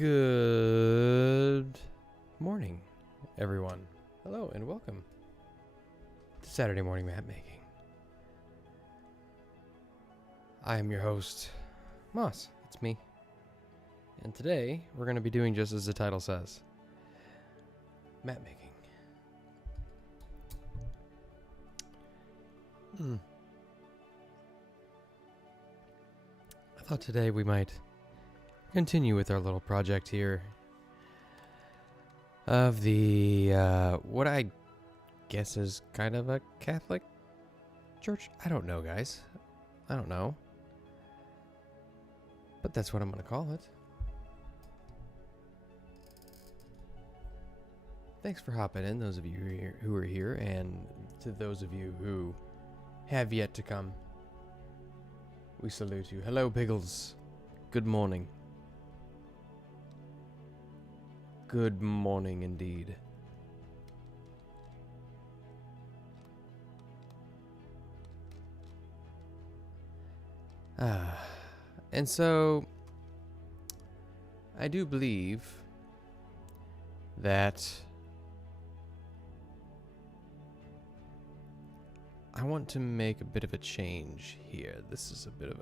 Good morning, everyone. Hello and welcome to Saturday Morning Mapmaking. I am your host, Moss. It's me. And today, we're going to be doing just as the title says. Mapmaking. I thought today we might continue with our little project here of the, what I guess is kind of a Catholic church. I don't know, guys. I don't know. But that's what I'm going to call it. Thanks for hopping in, those of you who are here, and to those of you who have yet to come. We salute you. Hello, Piggles. Good morning. Good morning indeed. And so I do believe that I want to make a bit of a change here. This is a bit of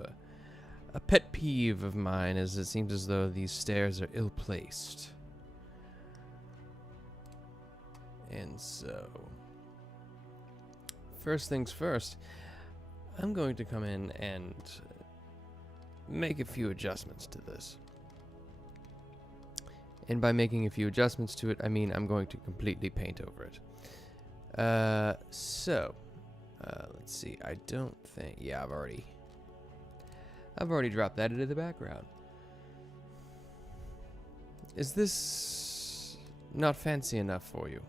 a pet peeve of mine, as it seems as though these stairs are ill-placed. And so, first things first, I'm going to come in and make a few adjustments to this. And by making a few adjustments to it, I mean I'm going to completely paint over it. Let's see. I don't think... Yeah, I've already dropped that into the background. Is this not fancy enough for you?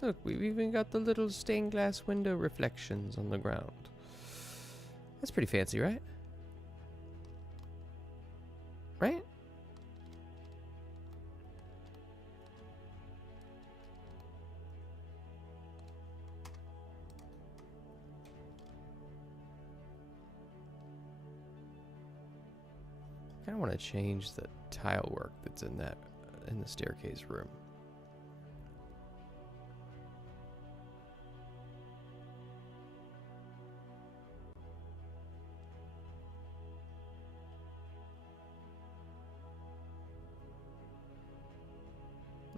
Look, we've even got the little stained glass window reflections on the ground. That's pretty fancy, right? Right? I kind of want to change the tile work that's in the staircase room.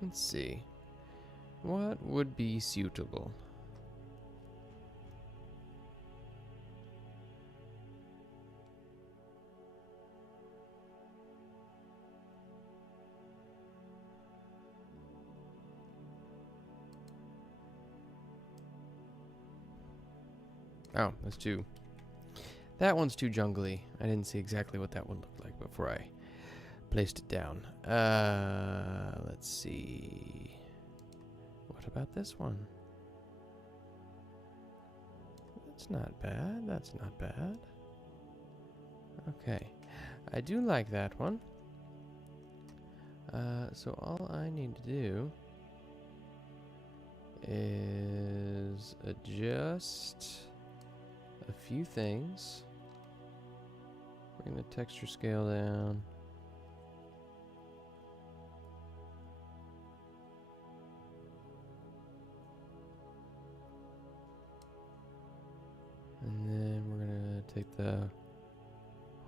Let's see. What would be suitable? Oh, that's too... That one's too jungly. I didn't see exactly what that one looked like before I placed it down. Let's see. What about this one? That's not bad. That's not bad. Okay. I do like that one. So all I need to do is adjust a few things. Bring the texture scale down. And then we're going to take the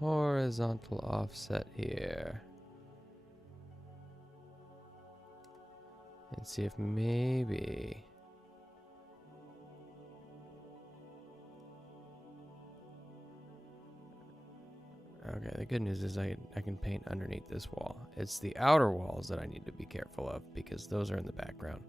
horizontal offset here. And see if maybe... Okay, the good news is I can paint underneath this wall. It's the outer walls that I need to be careful of, because those are in the background.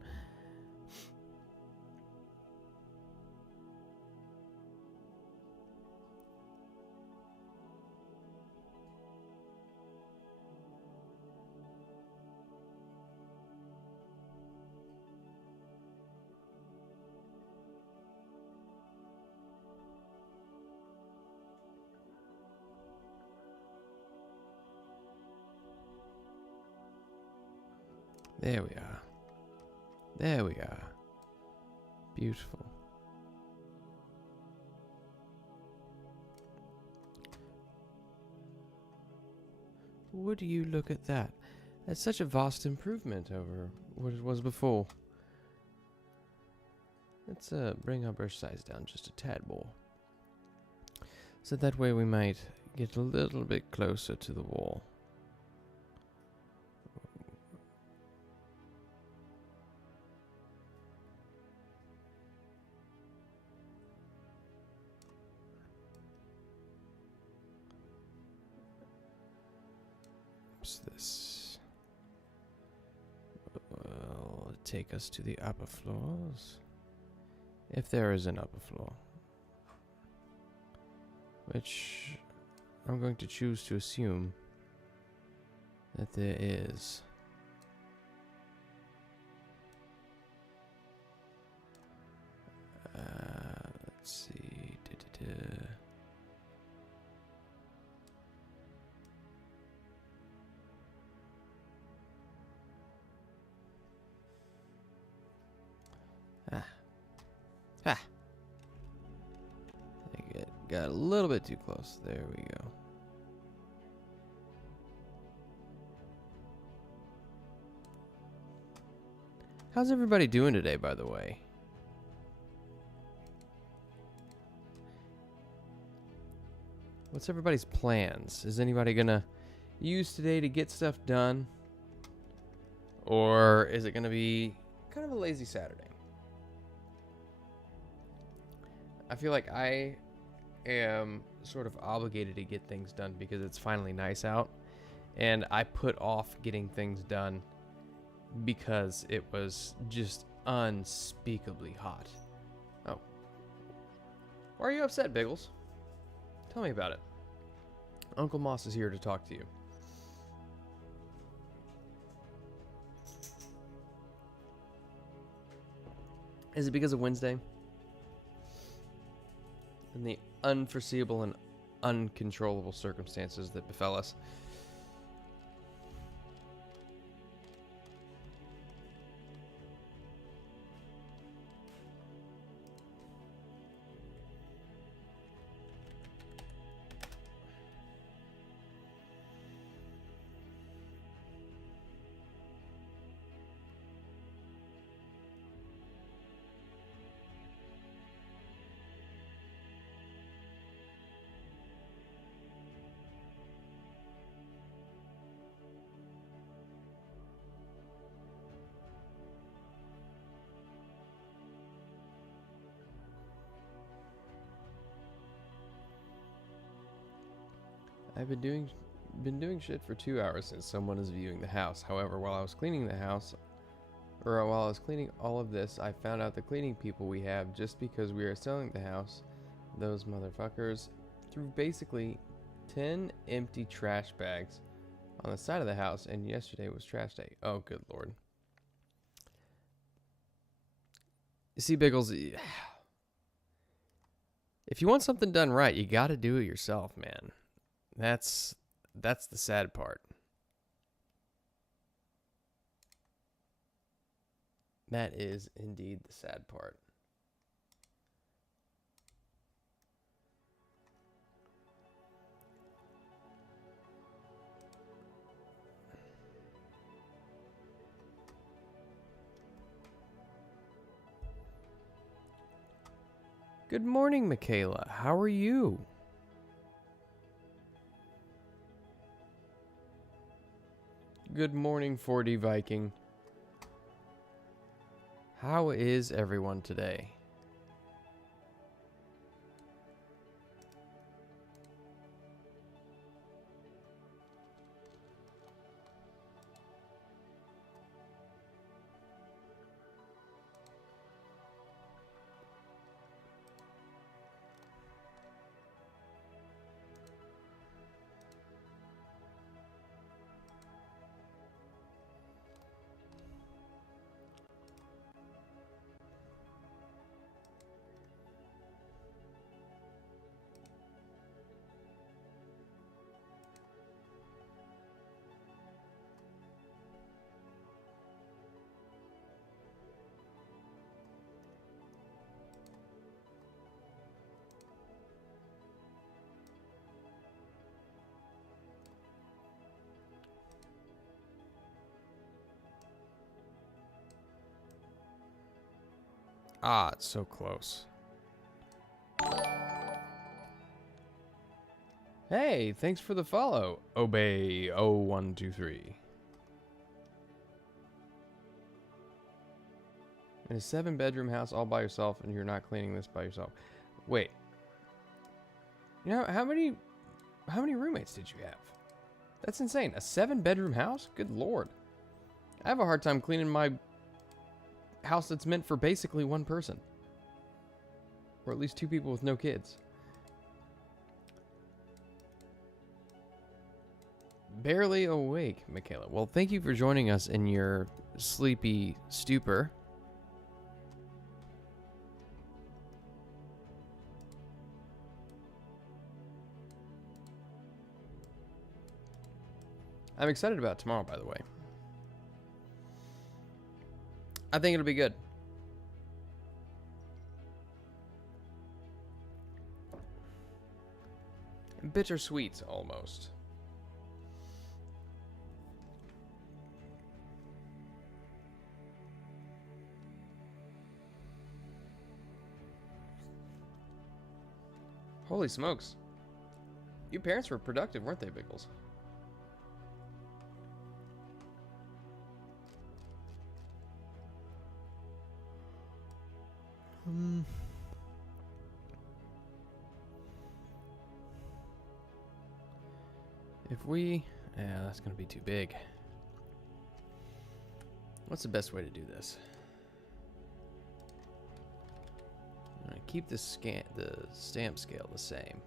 There we are. There we are. Beautiful. would you look at that? That's such a vast improvement over what it was before. Let's bring our brush size down just a tad more. So that way we might get a little bit closer to the wall. What's this? Will it take us to the upper floors? If there is an upper floor. Which I'm going to choose to assume that there is. Let's see. Ah. Ha! I got a little bit too close. There we go. How's everybody doing today, by the way? What's everybody's plans? Is anybody gonna use today to get stuff done? Or is it gonna be kind of a lazy Saturday? I feel like I am sort of obligated to get things done because it's finally nice out. And I put off getting things done because it was just unspeakably hot. Oh. Why are you upset, Biggles? Tell me about it. Uncle Moss is here to talk to you. Is it because of Wednesday? And the unforeseeable and uncontrollable circumstances that befell us? I've been doing shit for 2 hours since someone is viewing the house. However, while I was cleaning the house, or while I was cleaning all of this, I found out the cleaning people we have, just because we are selling the house, those motherfuckers threw basically 10 empty trash bags on the side of the house, and yesterday was trash day. Oh, good lord. You see, Biggles, if you want something done right, you gotta do it yourself, man. That's the sad part. That is indeed the sad part. Good morning, Michaela. How are you? Good morning, 4D Viking. How is everyone today? Ah, it's so close. Hey, thanks for the follow. Obey 0123. In a 7-bedroom house all by yourself and you're not cleaning this by yourself. Wait. You know, how many roommates did you have? That's insane. A 7-bedroom house? Good lord. I have a hard time cleaning my house that's meant for basically one person. Or at least 2 people with no kids. Barely awake, Michaela. Well, thank you for joining us in your sleepy stupor. I'm excited about tomorrow, by the way. I think it'll be good. Bittersweet, almost. Holy smokes. You parents were productive, weren't they, Biggles? If we... Yeah, that's going to be too big. What's the best way to do this? I'm going to keep the stamp scale the same.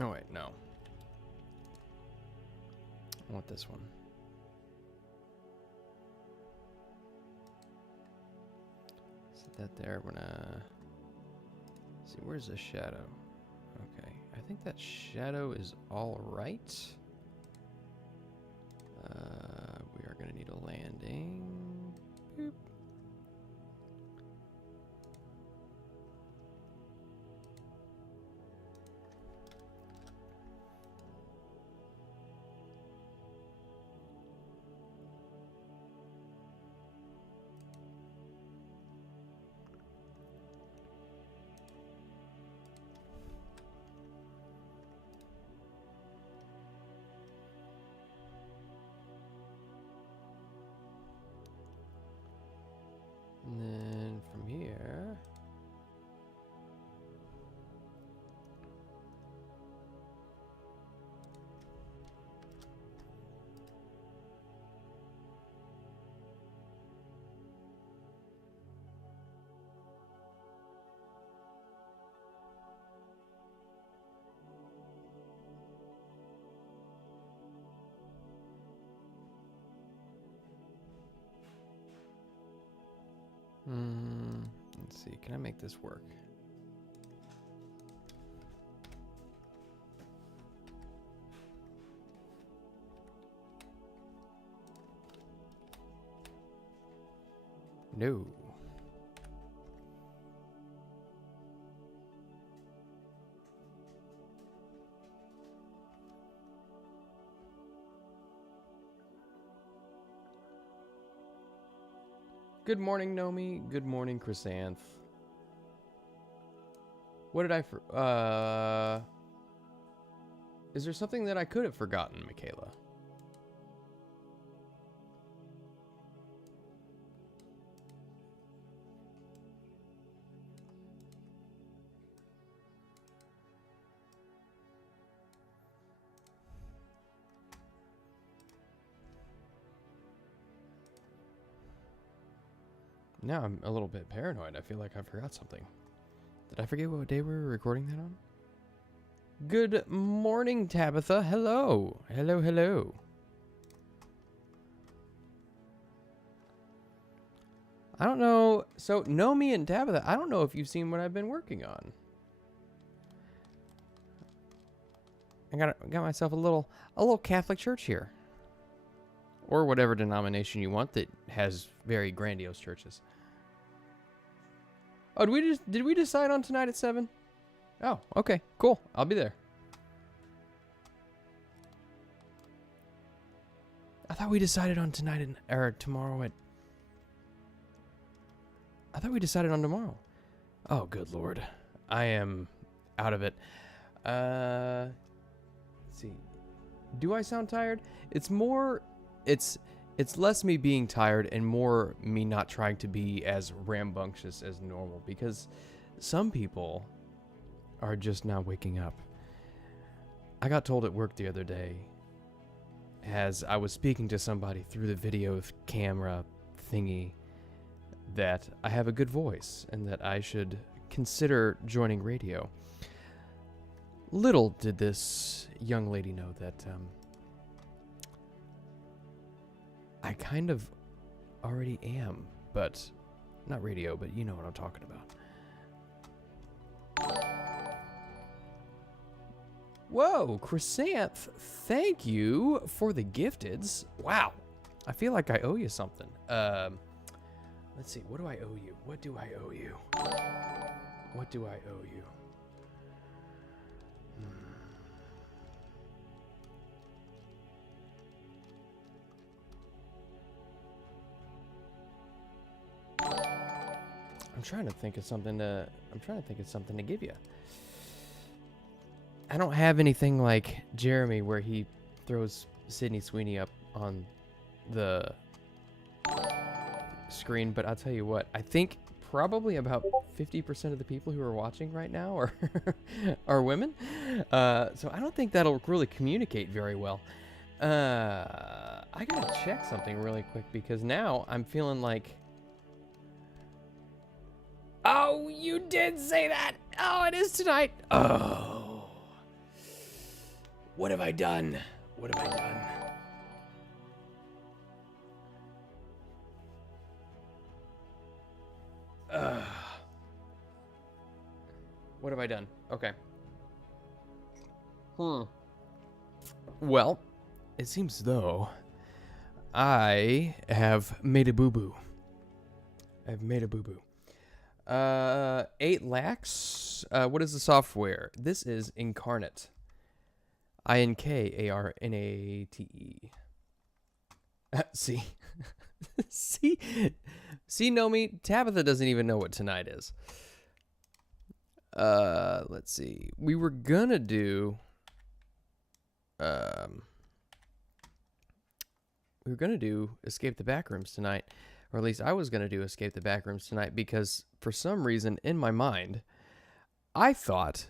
No, wait, no. I want this one. Set that there. We're gonna see, where's the shadow? Okay, I think that shadow is all right. We are gonna need a landing. Boop. And then from here, let's see, can I make this work? No. Good morning, Nomi. Good morning, Chrysanth. What did I is there something that I could have forgotten, Michaela? Now I'm a little bit paranoid. I feel like I forgot something. Did I forget what day we were recording that on? Good morning, Tabitha. Hello. Hello, hello. I don't know. So, Nomi and Tabitha, I don't know if you've seen what I've been working on. I got myself a little Catholic church here. Or whatever denomination you want that has very grandiose churches. Oh, did we decide on tonight at 7? Oh, okay, cool. I'll be there. I thought we decided on tonight or tomorrow at... I thought we decided on tomorrow. Oh, good Lord. I am out of it. Let's see. Do I sound tired? It's more... It's less me being tired and more me not trying to be as rambunctious as normal, because some people are just not waking up. I got told at work the other day, as I was speaking to somebody through the video camera thingy, that I have a good voice and that I should consider joining radio. Little did this young lady know that I kind of already am, but not radio, but you know what I'm talking about. Whoa, Chrysanth, thank you for the gifteds. Wow, I feel like I owe you something. Let's see, what do I owe you? What do I owe you? What do I owe you? I'm trying to think of something to give you. I don't have anything like Jeremy where he throws Sydney Sweeney up on the screen, but I'll tell you what, I think probably about 50% of the people who are watching right now are are women. So I don't think that'll really communicate very well. I gotta check something really quick because now I'm feeling like... Oh, you did say that. Oh, it is tonight. Oh. What have I done? What have I done? What have I done? Okay. Well, it seems as though I have made a boo-boo. I've made a boo-boo. 8 lakhs. What is the software? This is Incarnate. INKARNATE. See? See, Nomi, Tabitha doesn't even know what tonight is. Let's see. We were gonna do Escape the Backrooms tonight. Or at least I was going to do Escape the Backrooms tonight because for some reason in my mind, I thought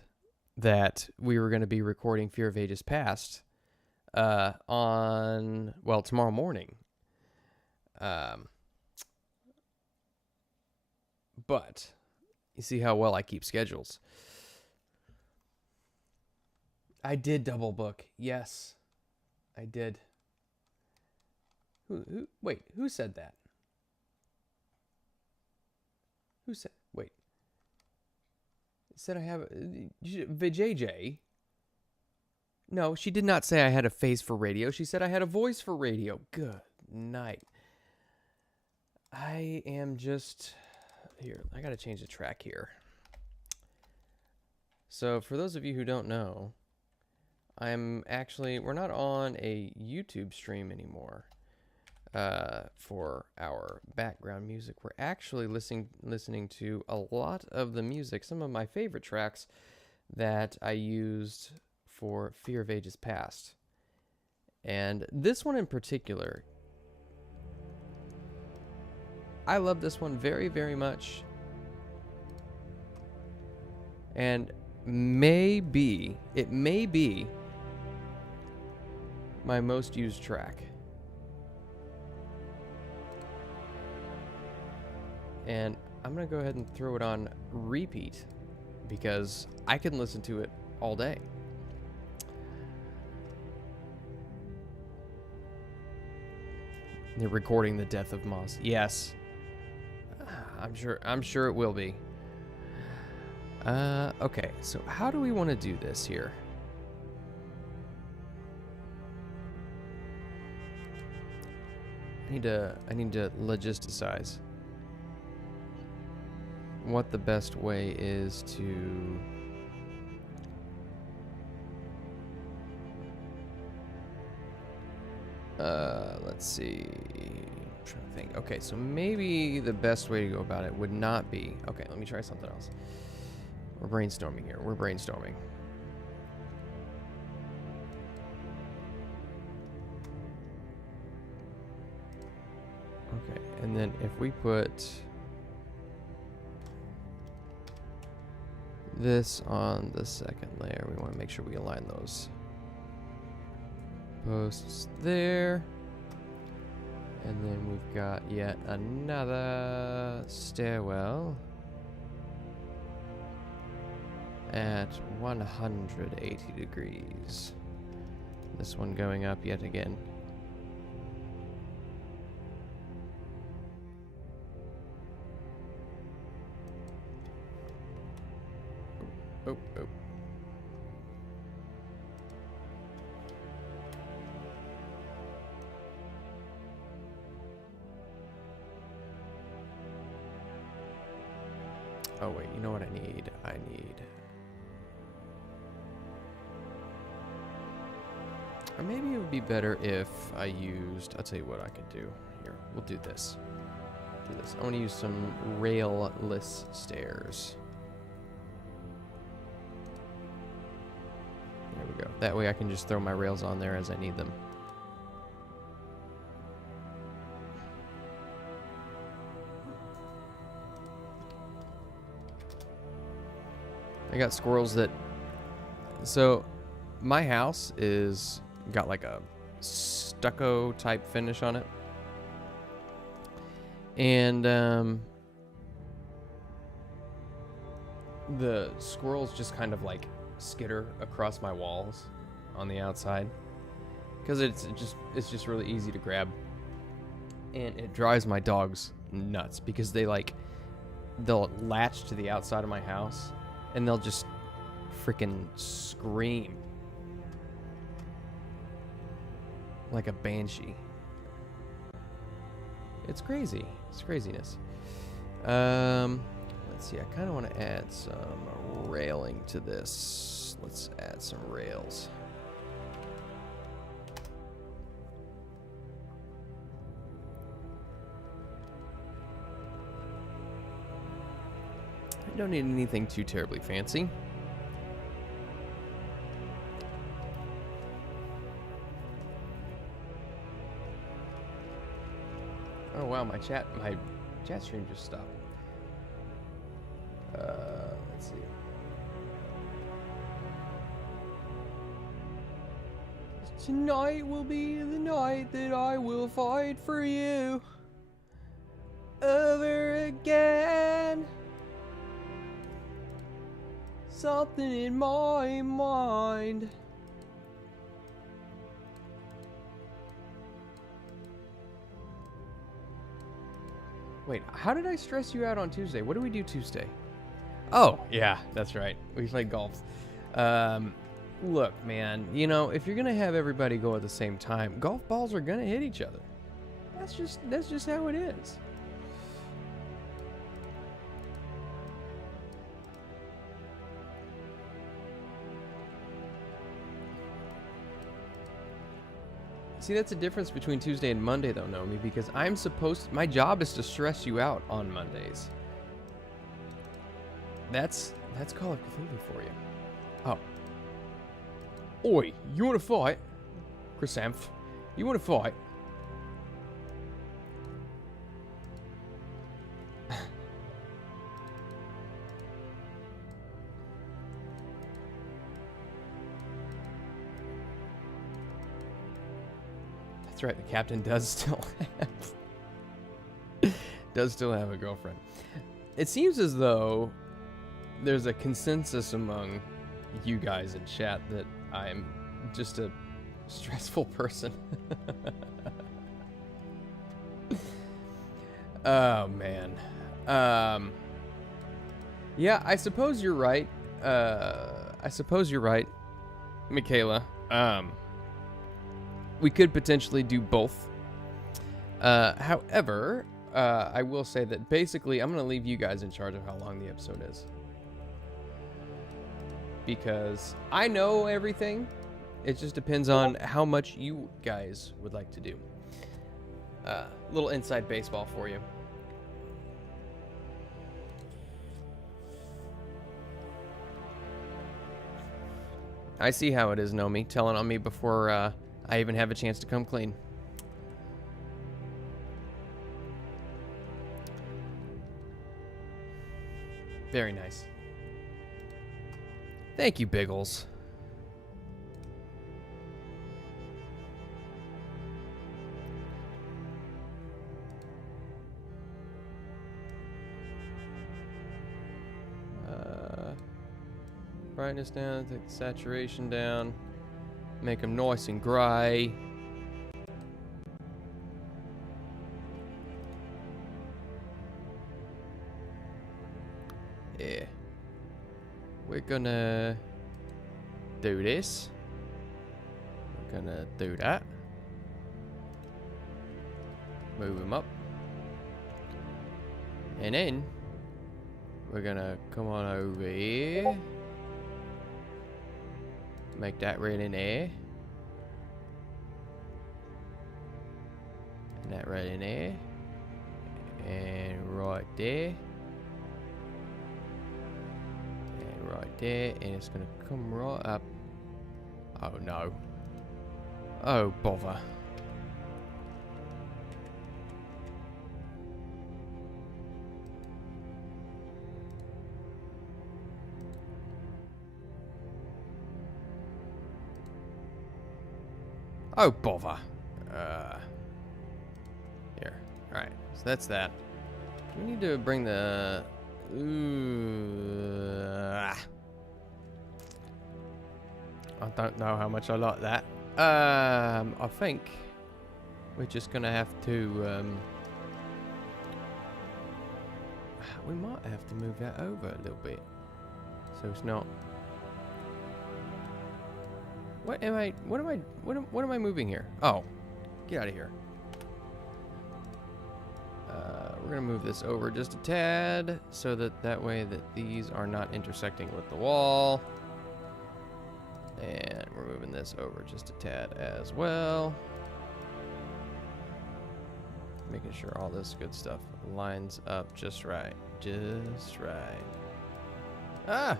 that we were going to be recording Fear of Ages Past on, well, tomorrow morning. But you see how well I keep schedules. I did double book. Yes, I did. Wait, who said that? Who said? Wait. It said I have JJ. No, she did not say I had a face for radio. She said I had a voice for radio. Good night. I am just here. I got to change the track here. So for those of you who don't know, we're not on a YouTube stream anymore. For our background music, we're actually listening to a lot of the music, some of my favorite tracks that I used for Fear of Ages Past. And this one in particular, I love this one very, very much. And it may be my most used track. And I'm going to go ahead and throw it on repeat because I can listen to it all day. They're recording the death of Moss. Yes. I'm sure it will be. Okay, so how do we want to do this here? I need to logisticize what the best way is to let's see. I'm trying to think. Okay, so maybe the best way to go about it would not be. Okay, let me try something else. We're brainstorming here. We're brainstorming. Okay, and then if we put this on the second layer, we want to make sure we align those posts there. And then we've got yet another stairwell at 180 degrees. This one going up yet again. Oh. Oh wait, you know what I need? Or maybe it would be better if I used, I'll tell you what I could do. Here, we'll do this. I want to use some rail-less stairs. There we go. That way I can just throw my rails on there as I need them. I got squirrels that... So, my house is got like a stucco type finish on it. And the squirrels just kind of like skitter across my walls on the outside because it's just really easy to grab, and it drives my dogs nuts because they'll latch to the outside of my house and they'll just freaking scream like a banshee. It's crazy. It's craziness. Let's see. I kind of want to add some railing to this. Let's add some rails. I don't need anything too terribly fancy. Oh wow, my chat stream just stopped. Let's see. Tonight will be the night that I will fight for you over again. Something in my mind. Wait, how did I stress you out on Tuesday? What do we do Tuesday? Oh, yeah, that's right. We play golf. Look, man, you know, if you're gonna have everybody go at the same time, golf balls are gonna hit each other. That's just how it is. See, that's the difference between Tuesday and Monday, though, Nomi, because my job is to stress you out on Mondays. That's Call of Cthulhu for you. Oh. Oi, you wanna fight? Chrysanth, you wanna fight? That's right, the captain does still have Does still have a girlfriend. It seems as though there's a consensus among you guys in chat that I'm just a stressful person. Oh, man. Yeah, I suppose you're right. Michaela. We could potentially do both. However, I will say that basically I'm going to leave you guys in charge of how long the episode is. Because I know everything. It just depends on how much you guys would like to do. Little inside baseball for you. I see how it is, Nomi, telling on me before I even have a chance to come clean. Very nice. Thank you, Biggles. Brightness down, take the saturation down, make them nice and grey. Yeah. We're gonna do this. We're gonna do that. Move them up. And then we're gonna come on over here. Make that right in there. And that right in there. And right there. And right there. And it's gonna come right up. Oh no. Oh bother. Oh, bother. Here. Alright, so that's that. We need to bring the... I don't know how much I like that. I think we're just gonna have to... we might have to move that over a little bit. So it's not... What am I moving here? Oh, get out of here. We're gonna move this over just a tad so that way that these are not intersecting with the wall. And we're moving this over just a tad as well. Making sure all this good stuff lines up just right. Just right. Ah!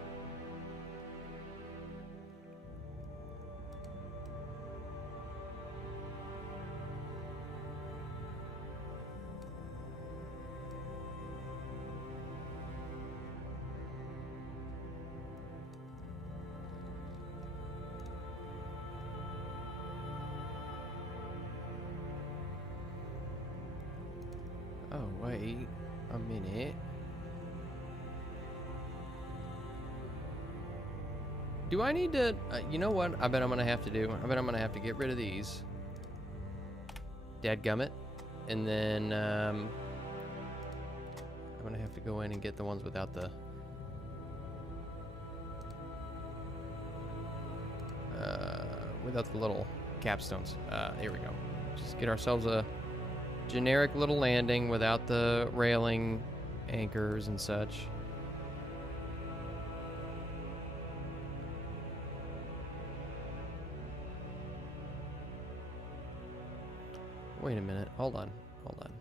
Oh, wait a minute. Do I need to... you know what? I bet I'm going to have to do. I bet I'm going to have to get rid of these. Dadgummit. And then... I'm going to have to go in and get the ones without the... without the little capstones. Here we go. Just get ourselves a... generic little landing without the railing anchors and such. Wait a minute. Hold on. Hold on.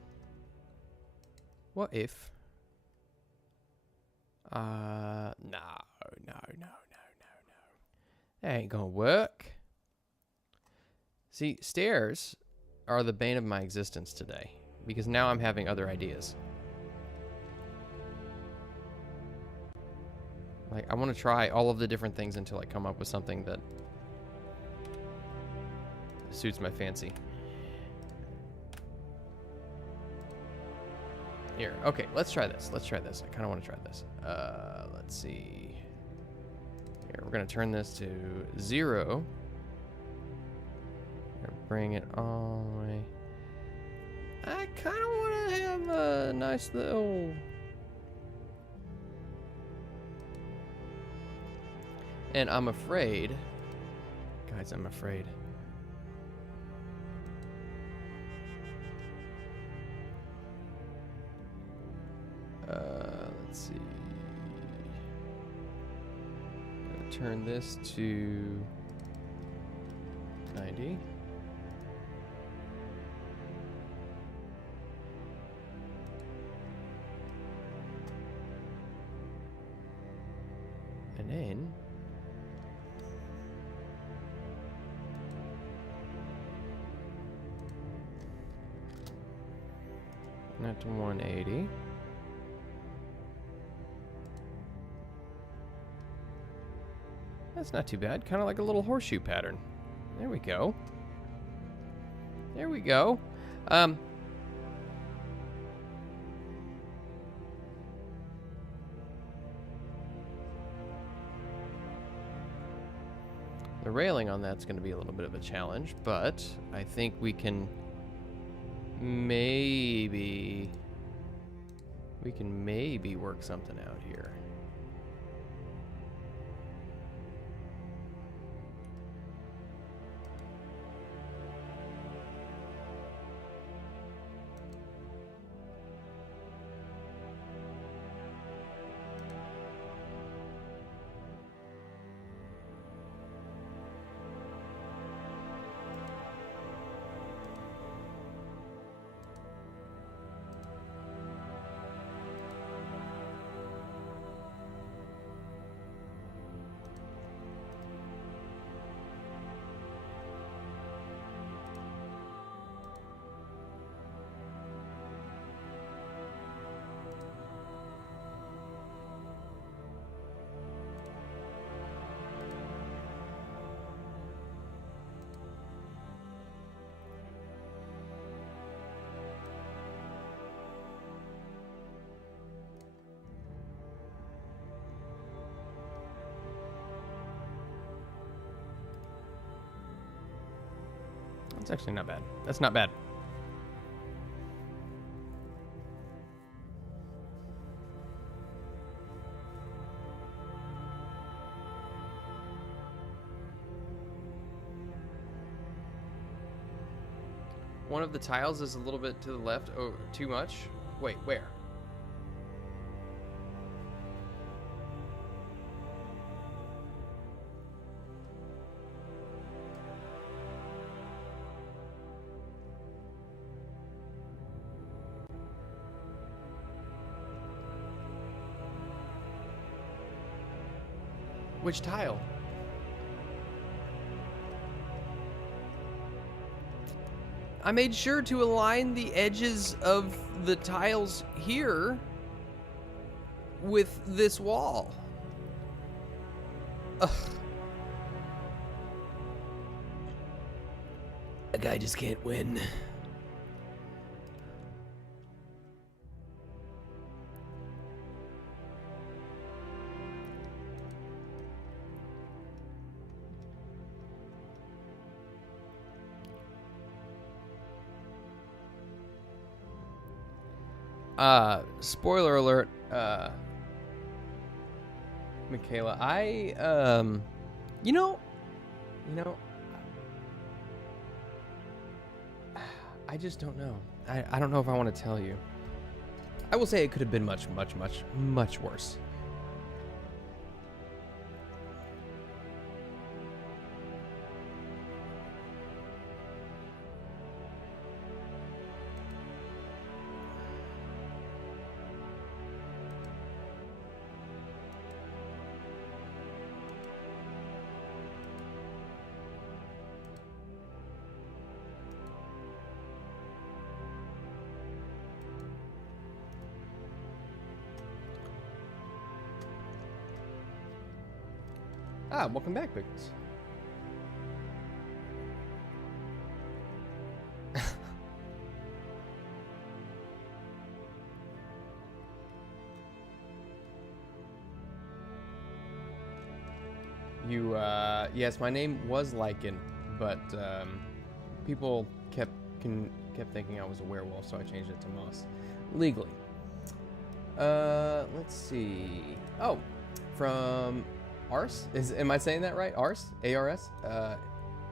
What if... No. That ain't gonna work. See, stairs are the bane of my existence today, because now I'm having other ideas. Like, I want to try all of the different things until I come up with something that suits my fancy. Here, okay, let's try this. Let's try this. I kind of want to try this. Let's see. Here, we're gonna turn this to 0. Gonna bring it all the way. I kind of want to have a nice little. And I'm afraid, guys. I'm afraid. Let's see. Gonna turn this to 90. And then not to 180. That's not too bad. Kind of like a little horseshoe pattern. There we go. There we go. The railing on that's going to be a little bit of a challenge, but I think we can maybe work something out here. That's actually not bad. That's not bad. One of the tiles is a little bit to the left. Oh, too much? Wait, where? Which tile? I made sure to align the edges of the tiles here with this wall. Ugh. A guy just can't win. Spoiler alert, Michaela, you know, I just don't know. I don't know if I want to tell you. I will say it could have been much, much, much, much worse. Ah, welcome back, Pickles. You, yes, my name was Lycan, but people kept thinking I was a werewolf, so I changed it to Moss legally. Let's see. Oh, from Ars? Am I saying that right? Ars? A-R-S?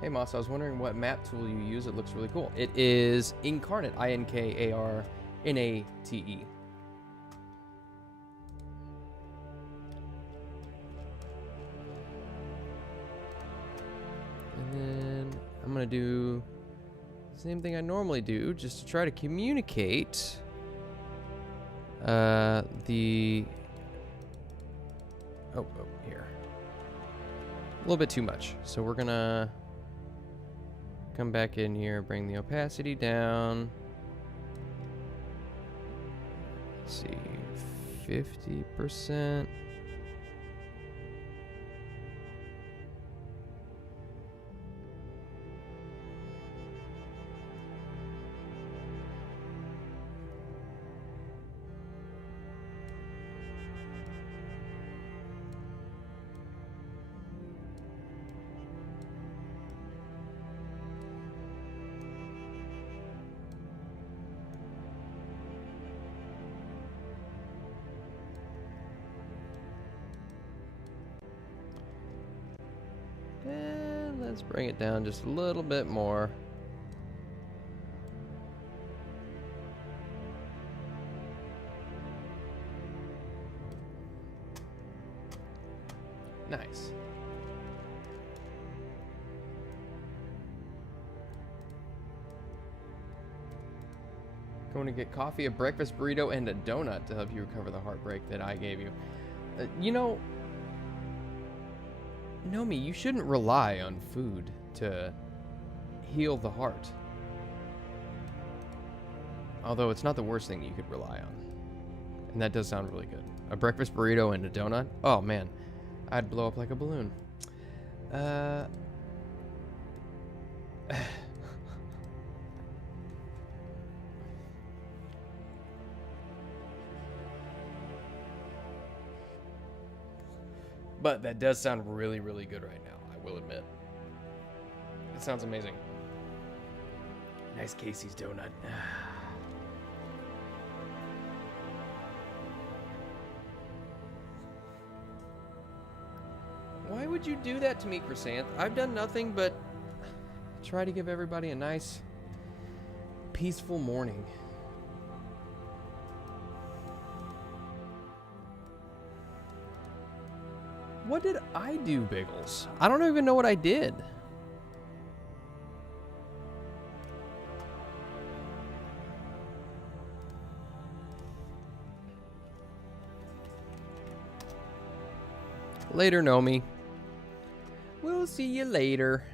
Hey Moss, I was wondering what map tool you use. It looks really cool. It is Inkarnate, I-N-K-A-R-N-A-T-E. And then I'm gonna do the same thing I normally do, just to try to communicate here. A little bit too much. So we're gonna come back in here, bring the opacity down. Let's see, 50%. And let's bring it down just a little bit more. Nice. Going to get coffee, a breakfast burrito, and a donut to help you recover the heartbreak that I gave you. You know, Nomi, you shouldn't rely on food to heal the heart. Although it's not the worst thing you could rely on. And that does sound really good. A breakfast burrito and a donut? Oh man, I'd blow up like a balloon. But that does sound really, really good right now, I will admit. It sounds amazing. Nice Casey's donut. Why would you do that to me, Chrysanth? I've done nothing but try to give everybody a nice, peaceful morning. What did I do, Biggles? I don't even know what I did. Later, Nomi. We'll see you later.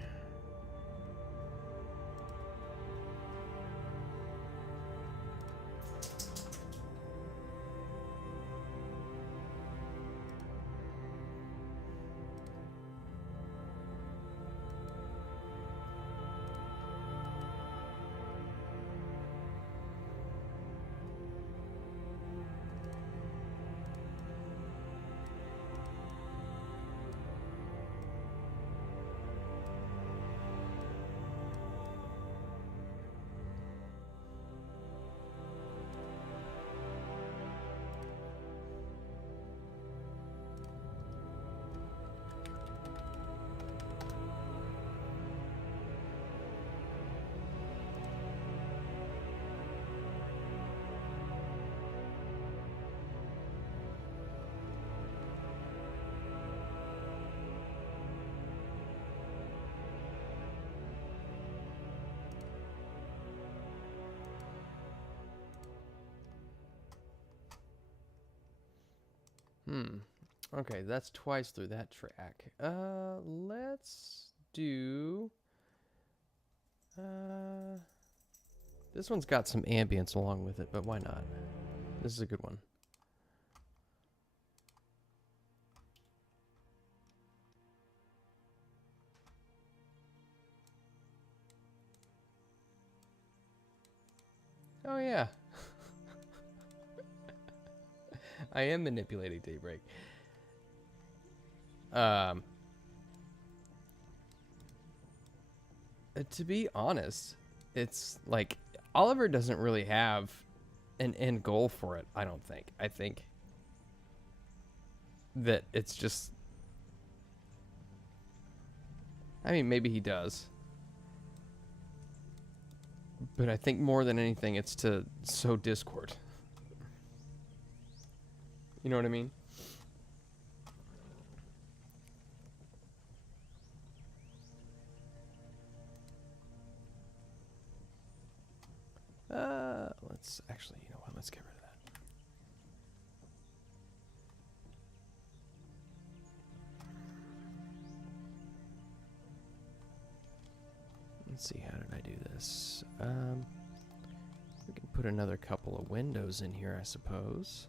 Okay, that's twice through that track. Let's do... this one's got some ambience along with it, but why not? This is a good one. Oh yeah. I am manipulating Daybreak. To be honest, it's like Oliver doesn't really have an end goal for it, I don't think. I think that it's just, I mean, maybe he does. But I think more than anything, it's to sow discord. You know what I mean? Let's actually, you know what? Let's get rid of that. Let's see, how did I do this? We can put another couple of windows in here, I suppose.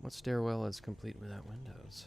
What stairwell is complete without windows?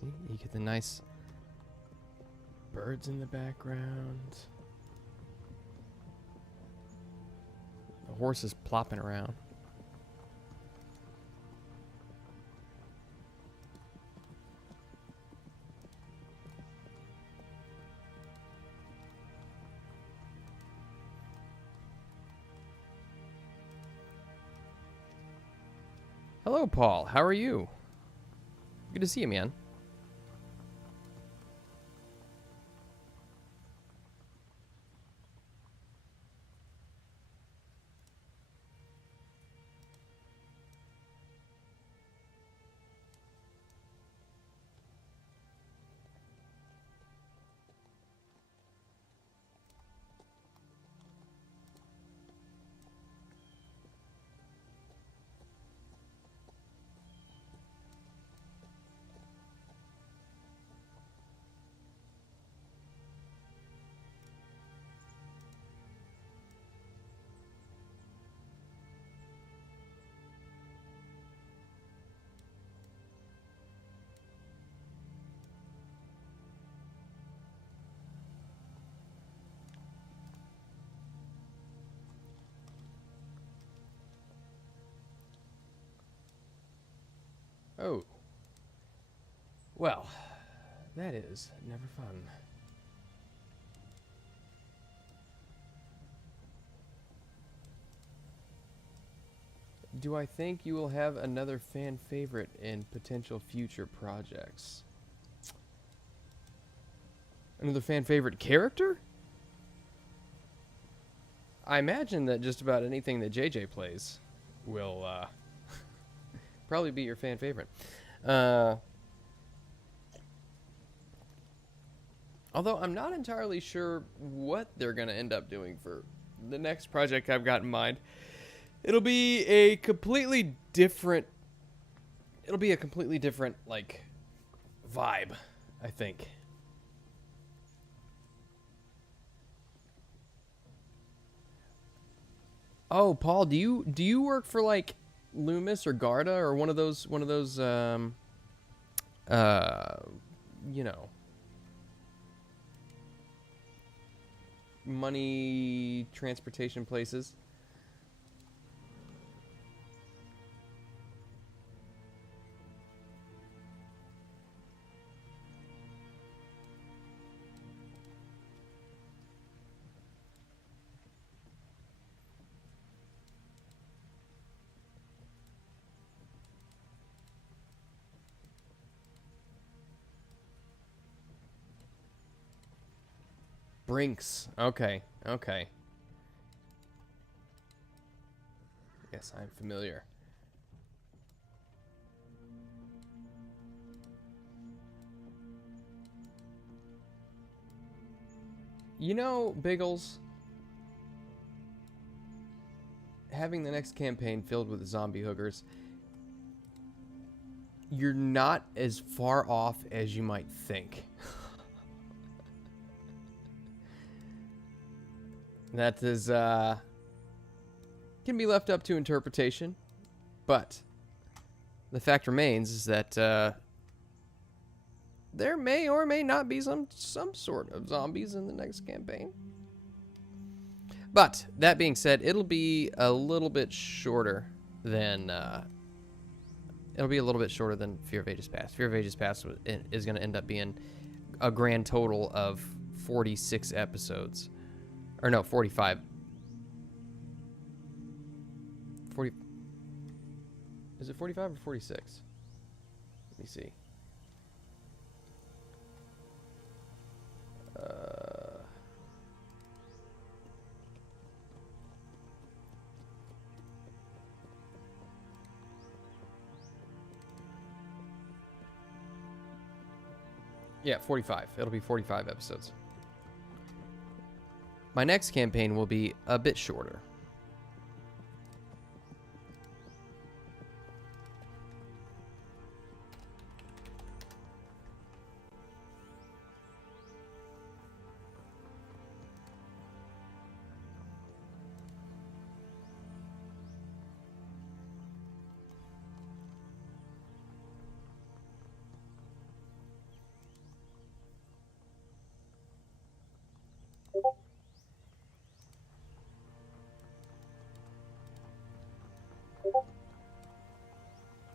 See, you get the nice birds in the background. The horse is plopping around. Hello, Paul. How are you? Good to see you, man. Oh. Well, that is never fun. Do I think you will have another fan favorite in potential future projects? Another fan favorite character? I imagine that just about anything that JJ plays will probably be your fan favorite. Although I'm not entirely sure what they're going to end up doing for the next project I've got in mind. It'll be a completely different, like, vibe, I think. Oh, Paul, do you work for like Loomis or Garda or one of those you know, money transportation places? Brinks. Okay. Okay. Yes, I'm familiar. You know, Biggles, having the next campaign filled with zombie hookers you're not as far off as you might think. That is, can be left up to interpretation, but the fact remains is that there may or may not be some sort of zombies in the next campaign. But that being said, it'll be a little bit shorter than Fear of Ages Past. Fear of Ages Past is going to end up being a grand total of 46 episodes. Or no, 45. 40. Is it 45 or 46? Let me see. Yeah, 45. It'll be 45 episodes. My next campaign will be a bit shorter.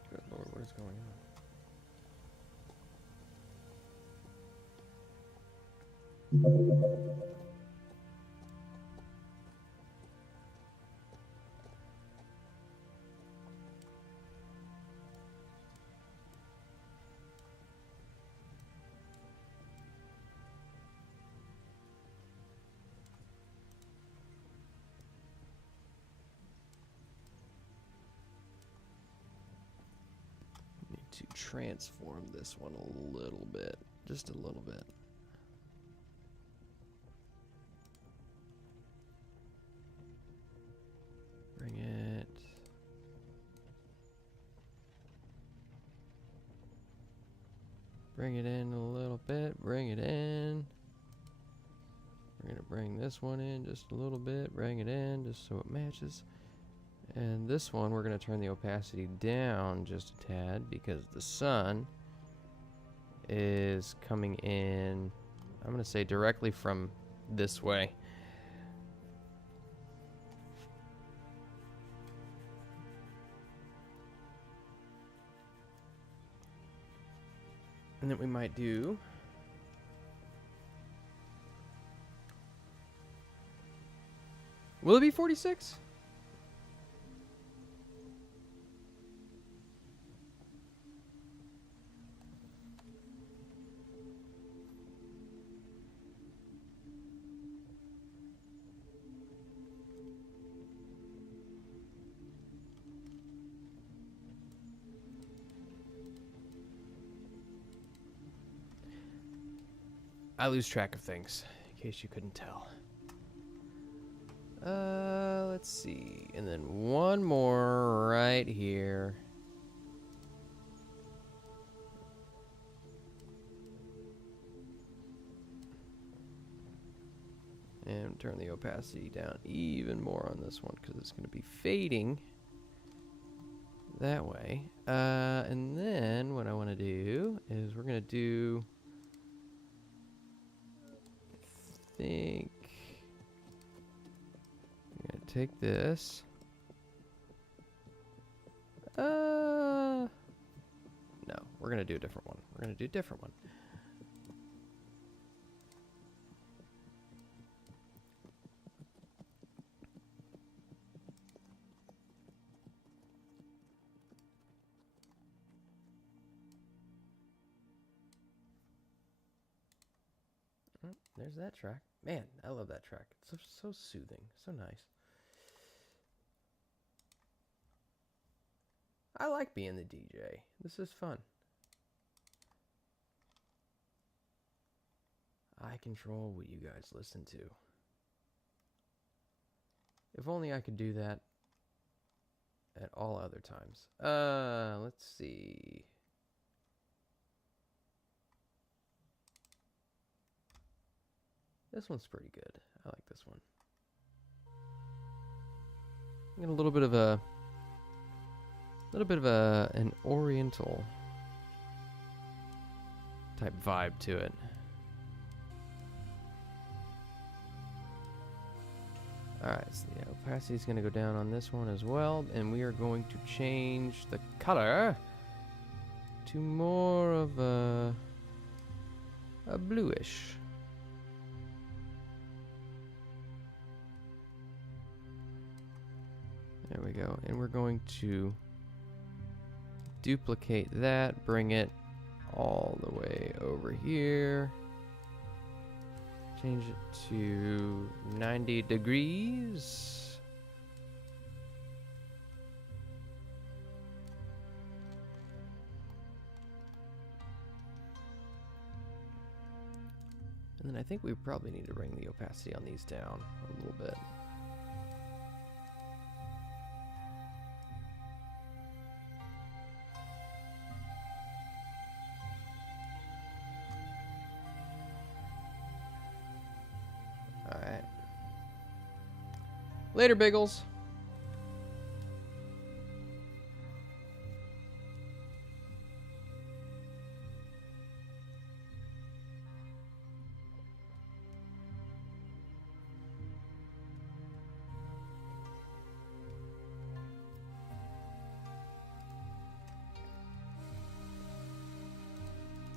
Good Lord, what is going on? To transform this one a little bit, just a little bit. Bring it. Bring it in a little bit, bring it in. We're gonna bring this one in just a little bit, bring it in just so it matches. And this one, we're going to turn the opacity down just a tad because the sun is coming in, I'm going to say directly from this way. And then we might do... Will it be 46? I lose track of things, in case you couldn't tell. Let's see. And then one more right here. And turn the opacity down even more on this one because it's going to be fading that way. And then what I want to do is we're going to do... I think I'm gonna take this. No, we're gonna do a different one. We're gonna do a different one. Oh, there's that track. Man, I love that track. It's so soothing, so nice. I like being the DJ. This is fun. I control what you guys listen to. If only I could do that at all other times. Let's see. This one's pretty good. I like this one. Got a little bit of an oriental type vibe to it. Alright, so the opacity is going to go down on this one as well, and we are going to change the color to more of a bluish. There we go, and we're going to duplicate that, bring it all the way over here. Change it to 90 degrees. And then I think we probably need to bring the opacity on these down a little bit. Alright. Later, Biggles.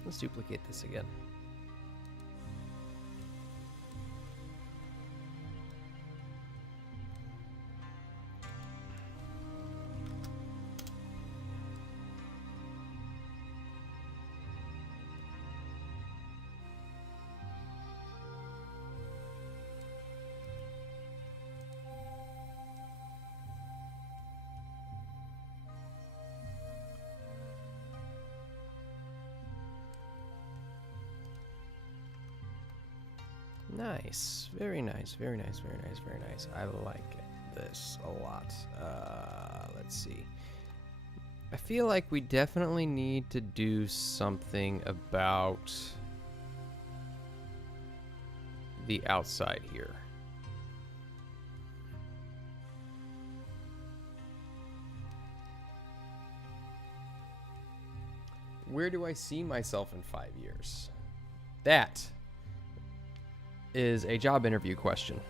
Let's duplicate this again. Nice. Very nice. Very nice. Very nice. Very nice. I like this a lot. Let's see. I feel like we definitely need to do something about the outside here. Where do I see myself in 5 years? That is a job interview question.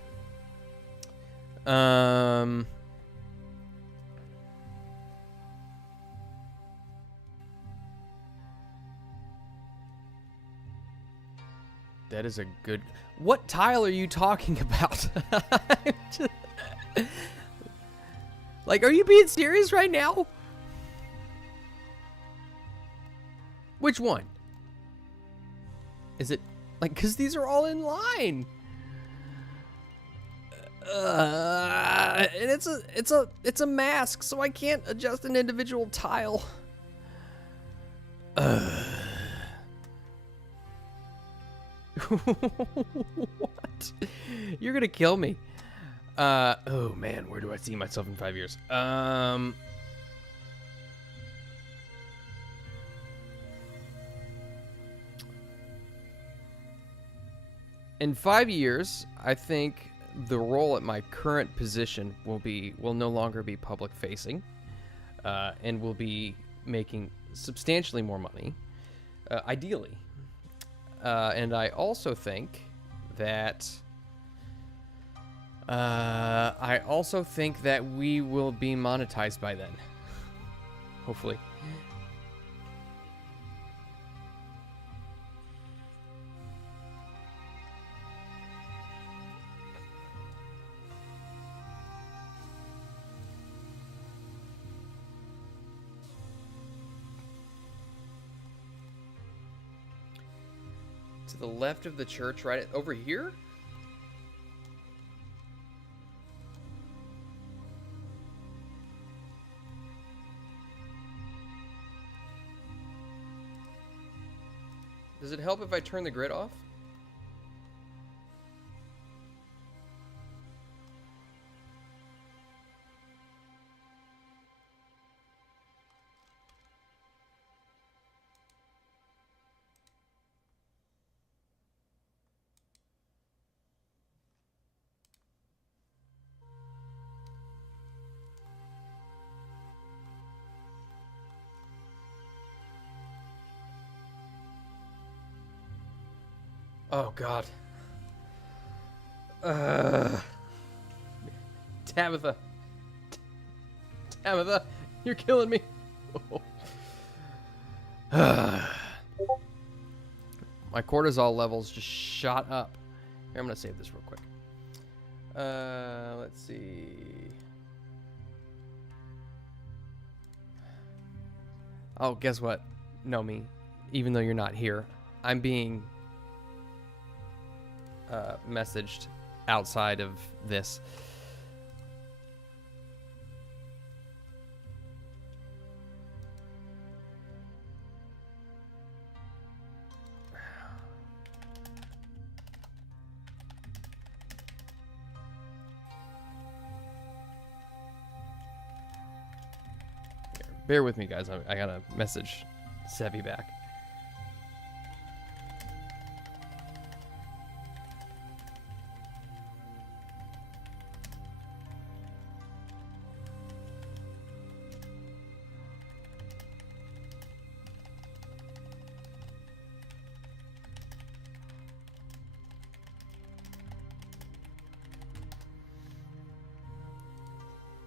That is a good... What tile are you talking about? Like, are you being serious right now? Which one? Is it... Like, because these are all in line. And it's a mask, so I can't adjust an individual tile. What? You're gonna kill me. Oh man, where do I see myself in 5 years? In 5 years, I think the role at my current position will no longer be public facing, and will be making substantially more money, ideally. And I also think that we will be monetized by then. Hopefully. To the left of the church, right over here? Does it help if I turn the grid off? Oh, God. Tabitha. Tabitha, you're killing me. My cortisol levels just shot up. Here, I'm going to save this real quick. Let's see. Oh, guess what? Nomi, even though you're not here, I'm being messaged outside of this. Bear with me, guys. I gotta message Sevi back.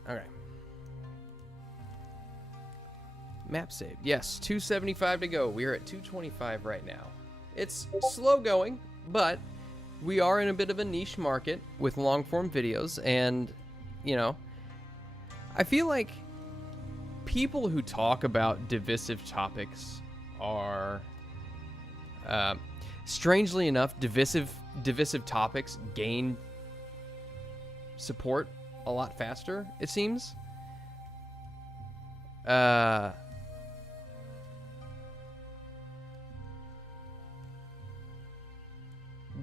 Okay. Map saved. Yes, 275 to go. We are at 225 right now. It's slow going, but we are in a bit of a niche market with long form videos, and you know, I feel like people who talk about divisive topics are strangely enough, divisive topics gain support a lot faster, it seems.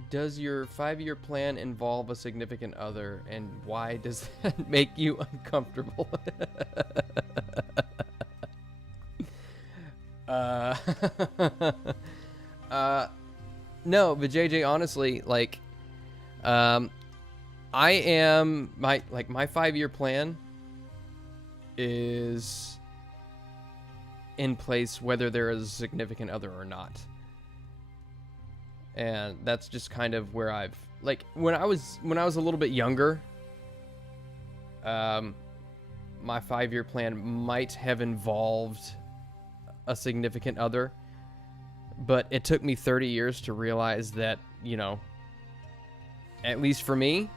Does your 5-year plan involve a significant other, and why does that make you uncomfortable? No, but JJ, honestly, like, I am my 5-year plan is in place whether there is a significant other or not. And that's just kind of where I've, like, when I was a little bit younger, my 5-year plan might have involved a significant other, but it took me 30 years to realize that, you know, at least for me,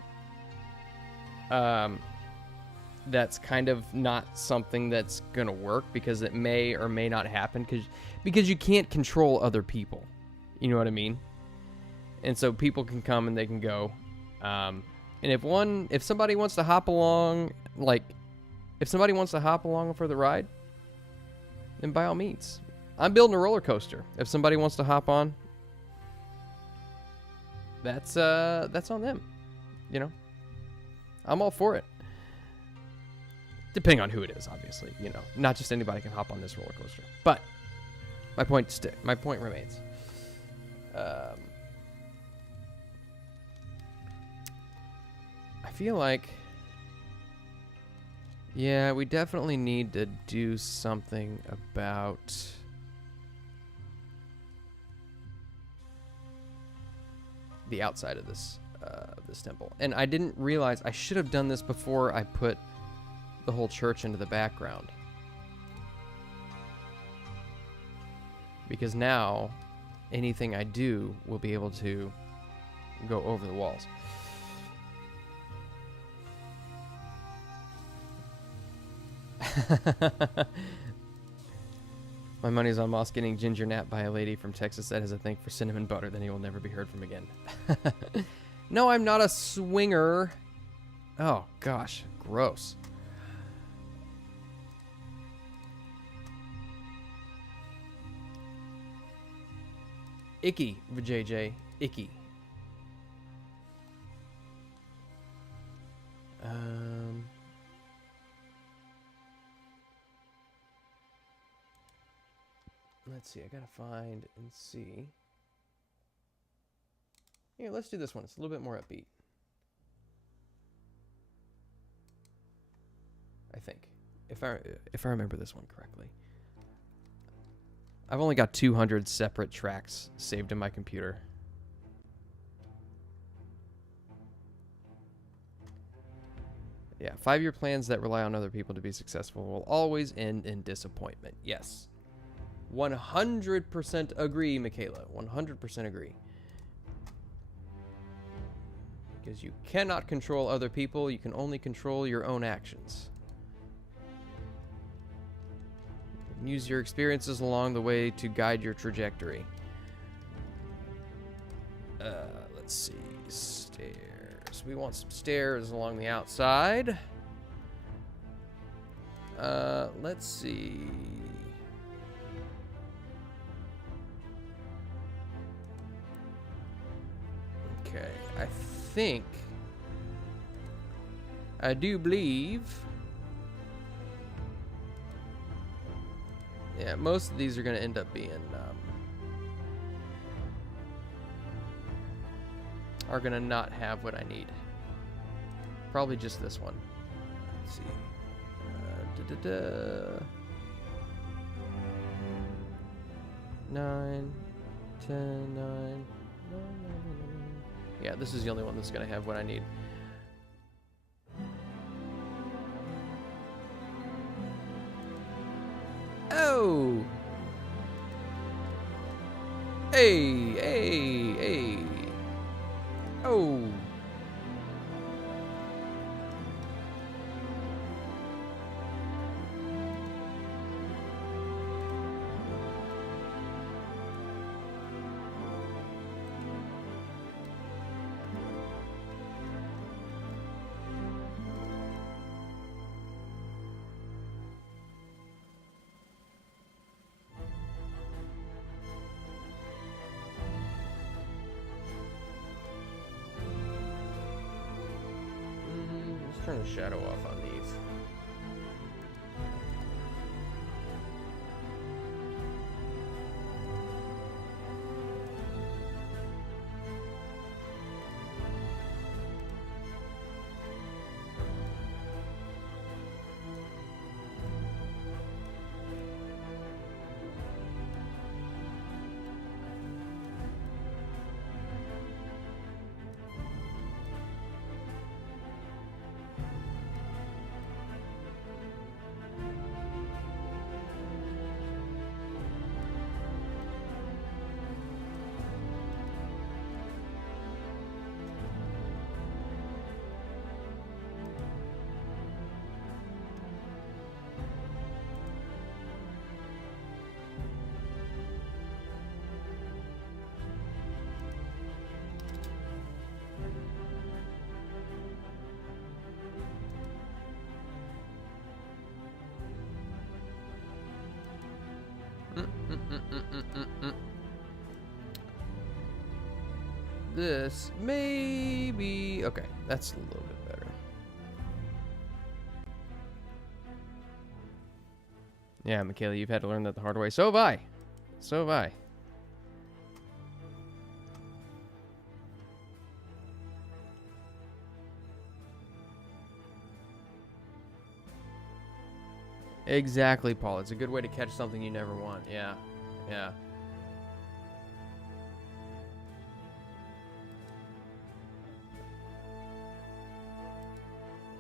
that's kind of not something that's gonna work, because it may or may not happen, because you can't control other people. You know what I mean? And so people can come and they can go. And if somebody wants to hop along, if somebody wants to hop along for the ride, then by all means. I'm building a roller coaster. If somebody wants to hop on, that's on them. You know? I'm all for it. Depending on who it is, obviously. You know, not just anybody can hop on this roller coaster. But my point remains. I feel like, yeah, we definitely need to do something about the outside of this temple. And I didn't realize, I should have done this before I put the whole church into the background. Because now, anything I do will be able to go over the walls. My money's on Moss getting ginger napped by a lady from Texas that has a thing for cinnamon butter, then he will never be heard from again. No, I'm not a swinger. Oh, gosh. Gross. Icky, JJ. Icky. Let's see. I gotta find and see. Here, let's do this one. It's a little bit more upbeat. I think, if I remember this one correctly. I've only got 200 separate tracks saved in my computer. Yeah, 5-year plans that rely on other people to be successful will always end in disappointment. Yes. 100% agree, Michaela. 100% agree. Because you cannot control other people, you can only control your own actions. Use your experiences along the way to guide your trajectory. Let's see. Stairs. We want some stairs along the outside. Let's see. Okay, I do believe, yeah, most of these are going to end up being, are going to not have what I need. Probably just this one. Let's see. 9, 10, 9. Yeah, this is the only one that's going to have what I need. Oh! Hey, hey, hey. Oh. Let's turn the shadow off on these. This may be... Okay, that's a little bit better. Yeah, Michaela, you've had to learn that the hard way. So have I. So have I. Exactly, Paul. It's a good way to catch something you never want. Yeah. Yeah.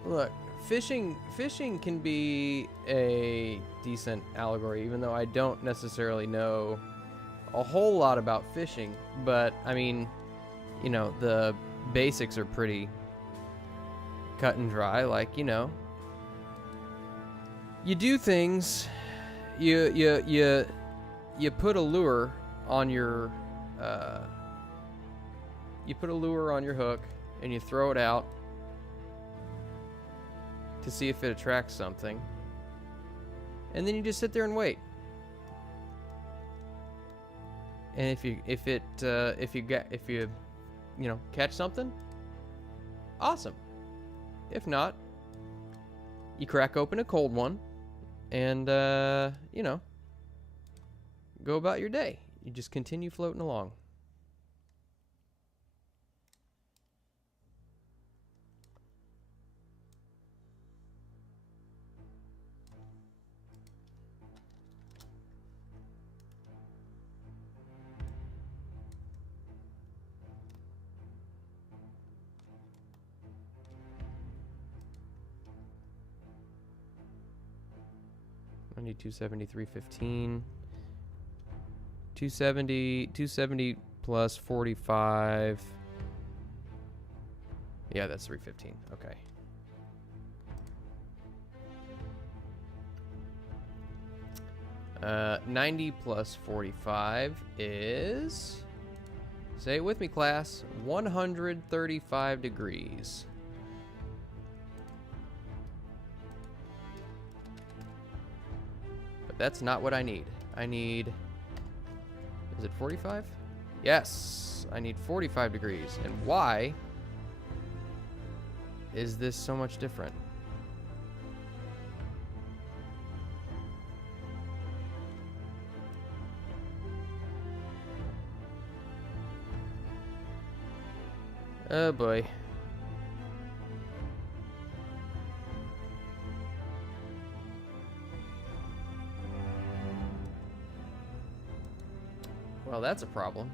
Look, fishing can be a decent allegory, even though I don't necessarily know a whole lot about fishing. But, I mean, you know, the basics are pretty cut and dry. Like, you know, you do things, you put a lure on your, hook, and you throw it out to see if it attracts something, and then you just sit there and wait. And if you catch something, awesome. If not, you crack open a cold one, and go about your day. You just continue floating along. I need 270, 315. 270 plus 45. Yeah, that's 315. Okay. Uh, 90 plus 45 is, say it with me, class, 135 degrees. But that's not what I need. I need, is it 45? Yes, I need 45 degrees. And why is this so much different? Oh boy. Well, that's a problem.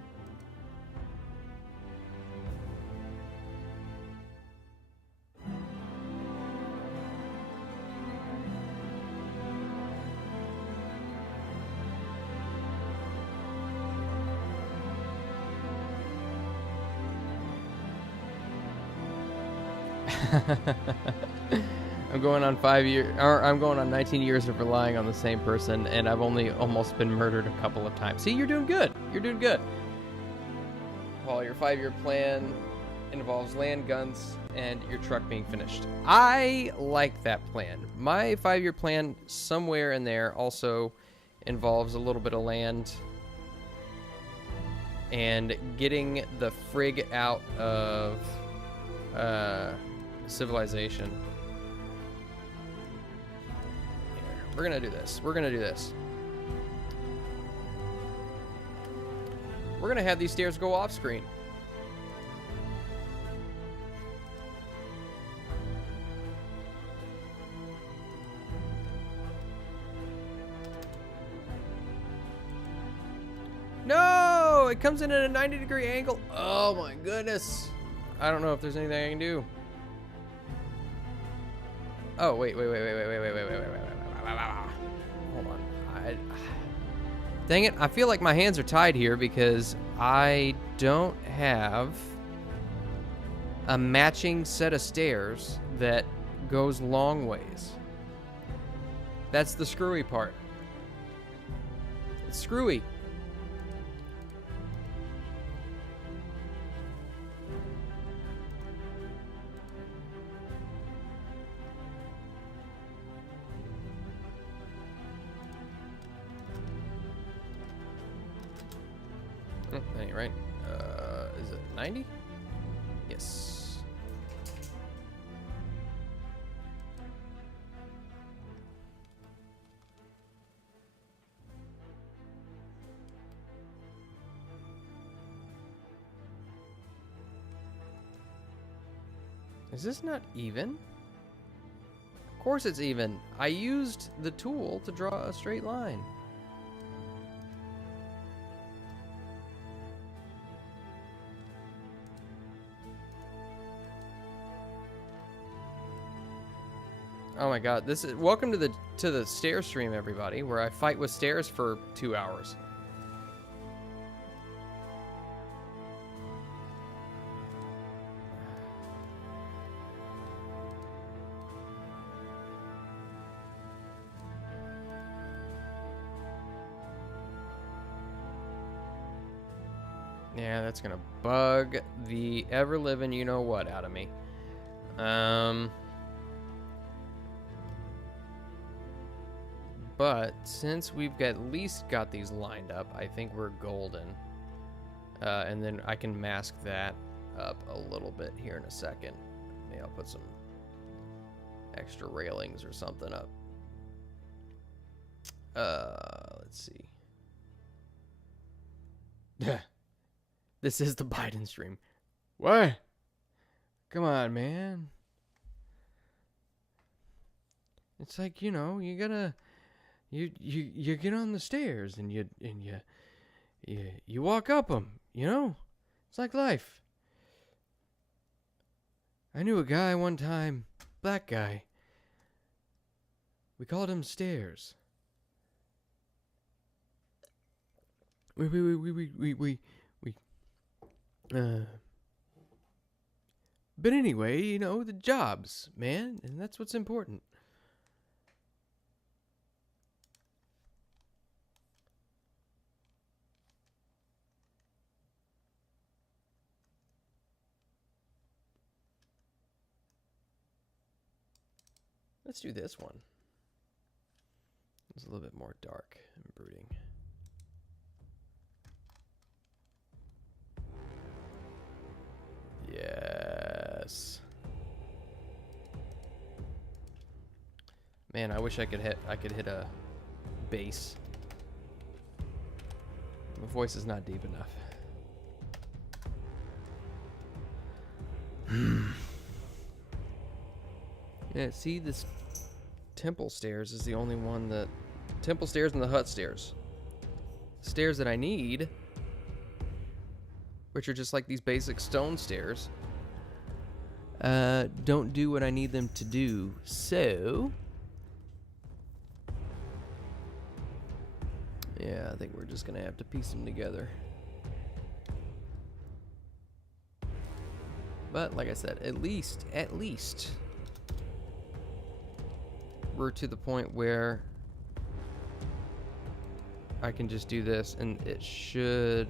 I'm going on 5 years, or I'm going on 19 years of relying on the same person, and I've only almost been murdered a couple of times. See, you're doing good. You're doing good. Well, your 5-year plan involves land, guns, and your truck being finished. I like that plan. My 5-year plan, somewhere in there, also involves a little bit of land and getting the frig out of civilization. Here, we're gonna do this. We're gonna do this. We're gonna have these stairs go off screen. No! It comes in at a 90-degree angle. Oh my goodness. I don't know if there's anything I can do. Oh, wait. Hold on. Dang it. I feel like my hands are tied here because I don't have a matching set of stairs that goes long ways. That's the screwy part. It's screwy. That ain't right. Is it 90? Yes. Is this not even? Of course it's even. I used the tool to draw a straight line. Oh my god, this is welcome to the stair stream, everybody, where I fight with stairs for 2 hours. Yeah, that's gonna bug the ever-living you-know-what out of me. But since we've at least got these lined up, I think we're golden. And then I can mask that up a little bit here in a second. Maybe I'll put some extra railings or something up. Let's see. This is the Biden stream. What? Come on, man. It's like, you know, you gotta... You get on the stairs and you walk up them, you know? It's like life. I knew a guy one time, black guy. We called him Stairs. We. But anyway, you know, the jobs, man, and that's what's important. Let's do this one. It's a little bit more dark and brooding. Yes. Man, I wish I could hit a bass. My voice is not deep enough. Yeah, see, this temple stairs is the only one that... Temple stairs and the hut stairs. Stairs that I need, which are just like these basic stone stairs, don't do what I need them to do. So... yeah, I think we're just gonna have to piece them together. But, like I said, at least... we're to the point where I can just do this and it should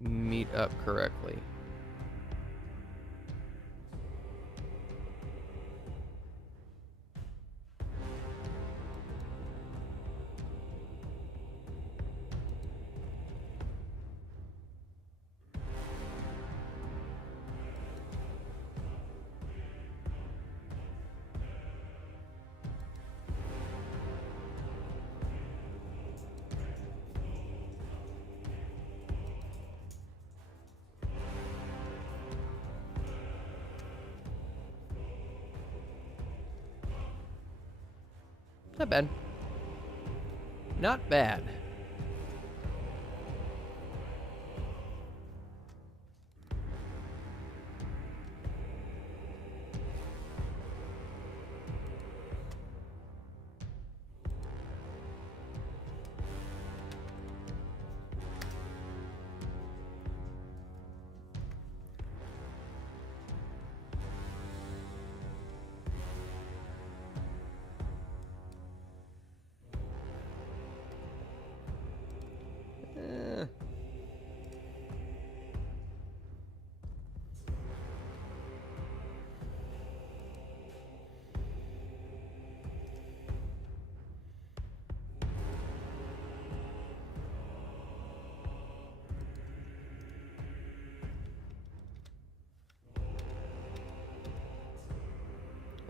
meet up correctly. Not bad. Not bad.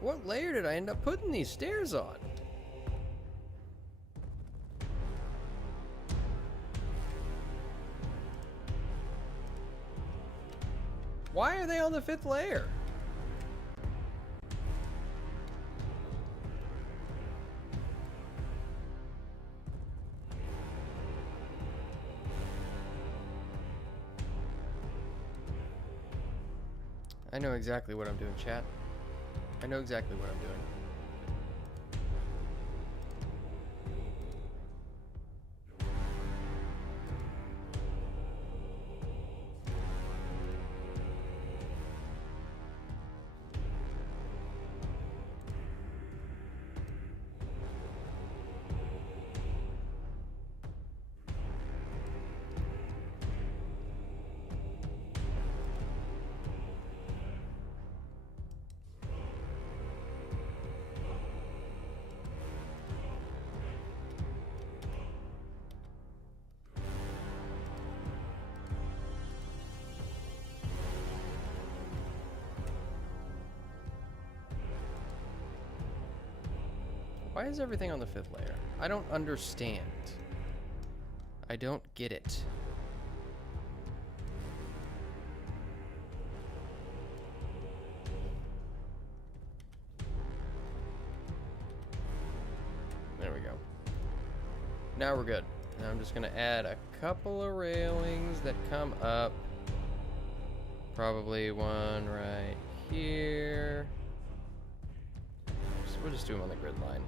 What layer did I end up putting these stairs on? Why are they on the 5th layer? I know exactly what I'm doing, chat. I know exactly what I'm doing. Why is everything on the 5th layer? I don't understand. I don't get it. There we go. Now we're good. Now I'm just gonna add a couple of railings that come up. Probably one right here. So we'll just do them on the grid line.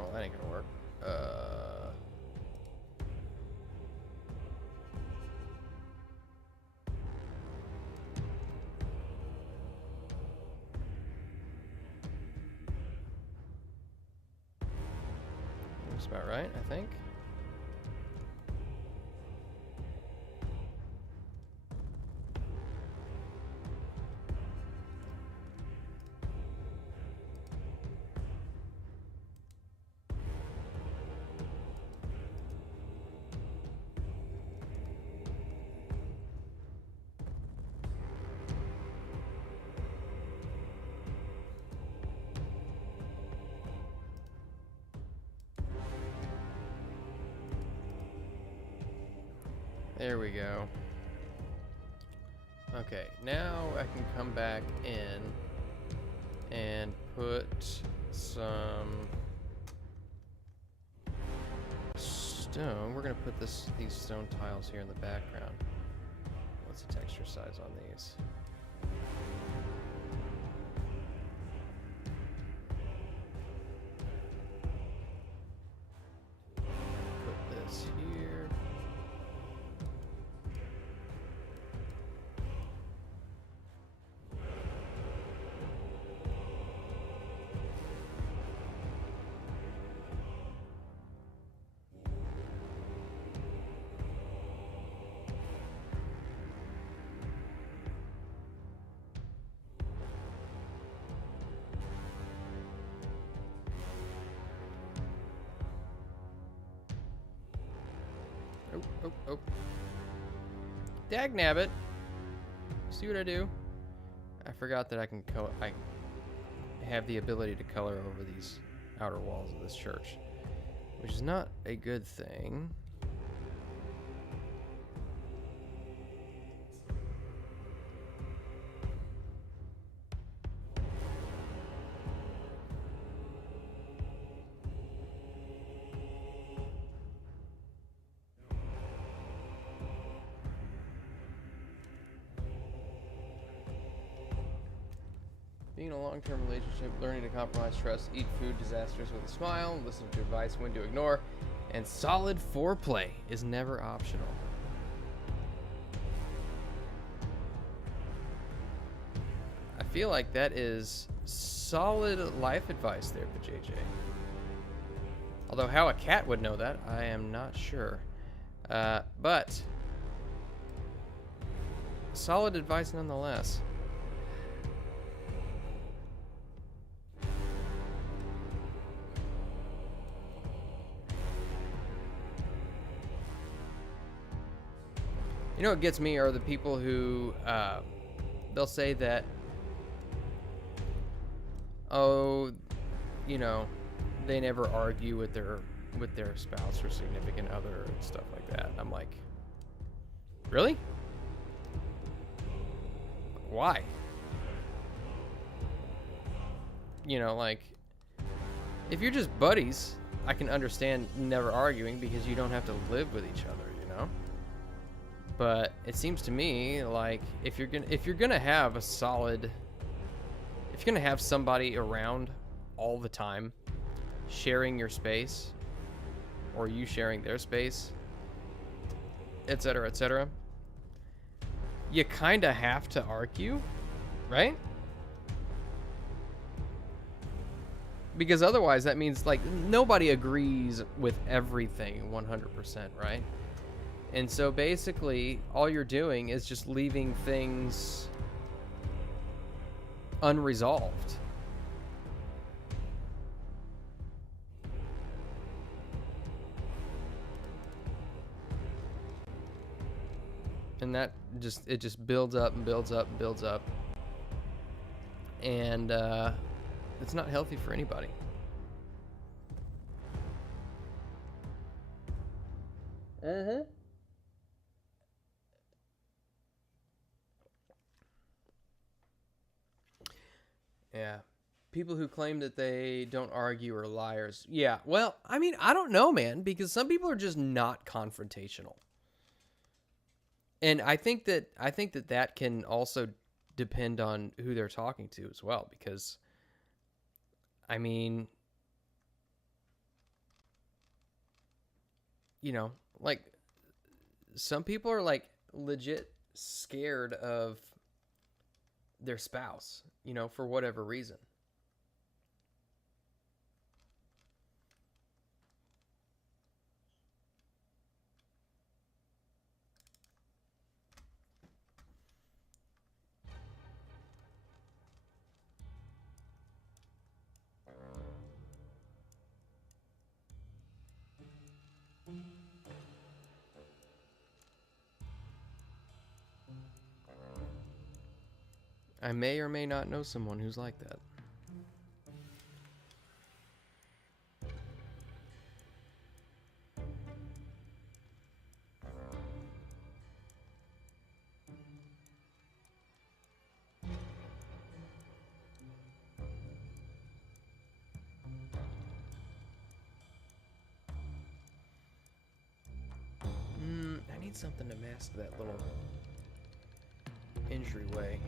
Oh, that ain't gonna work. Looks about right, I think. There we go. Okay, now I can come back in and put some stone. We're gonna put these stone tiles here in the background. What's the texture size on these? Put this here. Oh. Dagnabbit. See what I do? I forgot that I can I have the ability to color over these outer walls of this church, which is not a good thing. Being in a long-term relationship, learning to compromise, trust, eat food disasters with a smile, listen to advice, when to ignore, and solid foreplay is never optional. I feel like that is solid life advice there for JJ. Although how a cat would know that, I am not sure. But solid advice nonetheless. You know what gets me are the people who, they'll say that, oh, you know, they never argue with their spouse or significant other and stuff like that. I'm like, really? Why? You know, like, if you're just buddies, I can understand never arguing because you don't have to live with each other, you know? But it seems to me like if you're gonna have a solid, if you're gonna have somebody around all the time, sharing your space, or you sharing their space, etc., you kind of have to argue, right? Because otherwise that means like nobody agrees with everything 100%, right? And so basically all you're doing is just leaving things unresolved. And that just builds up and builds up and builds up. And it's not healthy for anybody. Uh-huh. Yeah. People who claim that they don't argue are liars. Yeah. Well, I mean, I don't know, man, because some people are just not confrontational. And I think that can also depend on who they're talking to as well, because I mean, you know, like some people are like legit scared of their spouse, you know, for whatever reason. I may or may not know someone who's like that. I need something to mask that little entryway.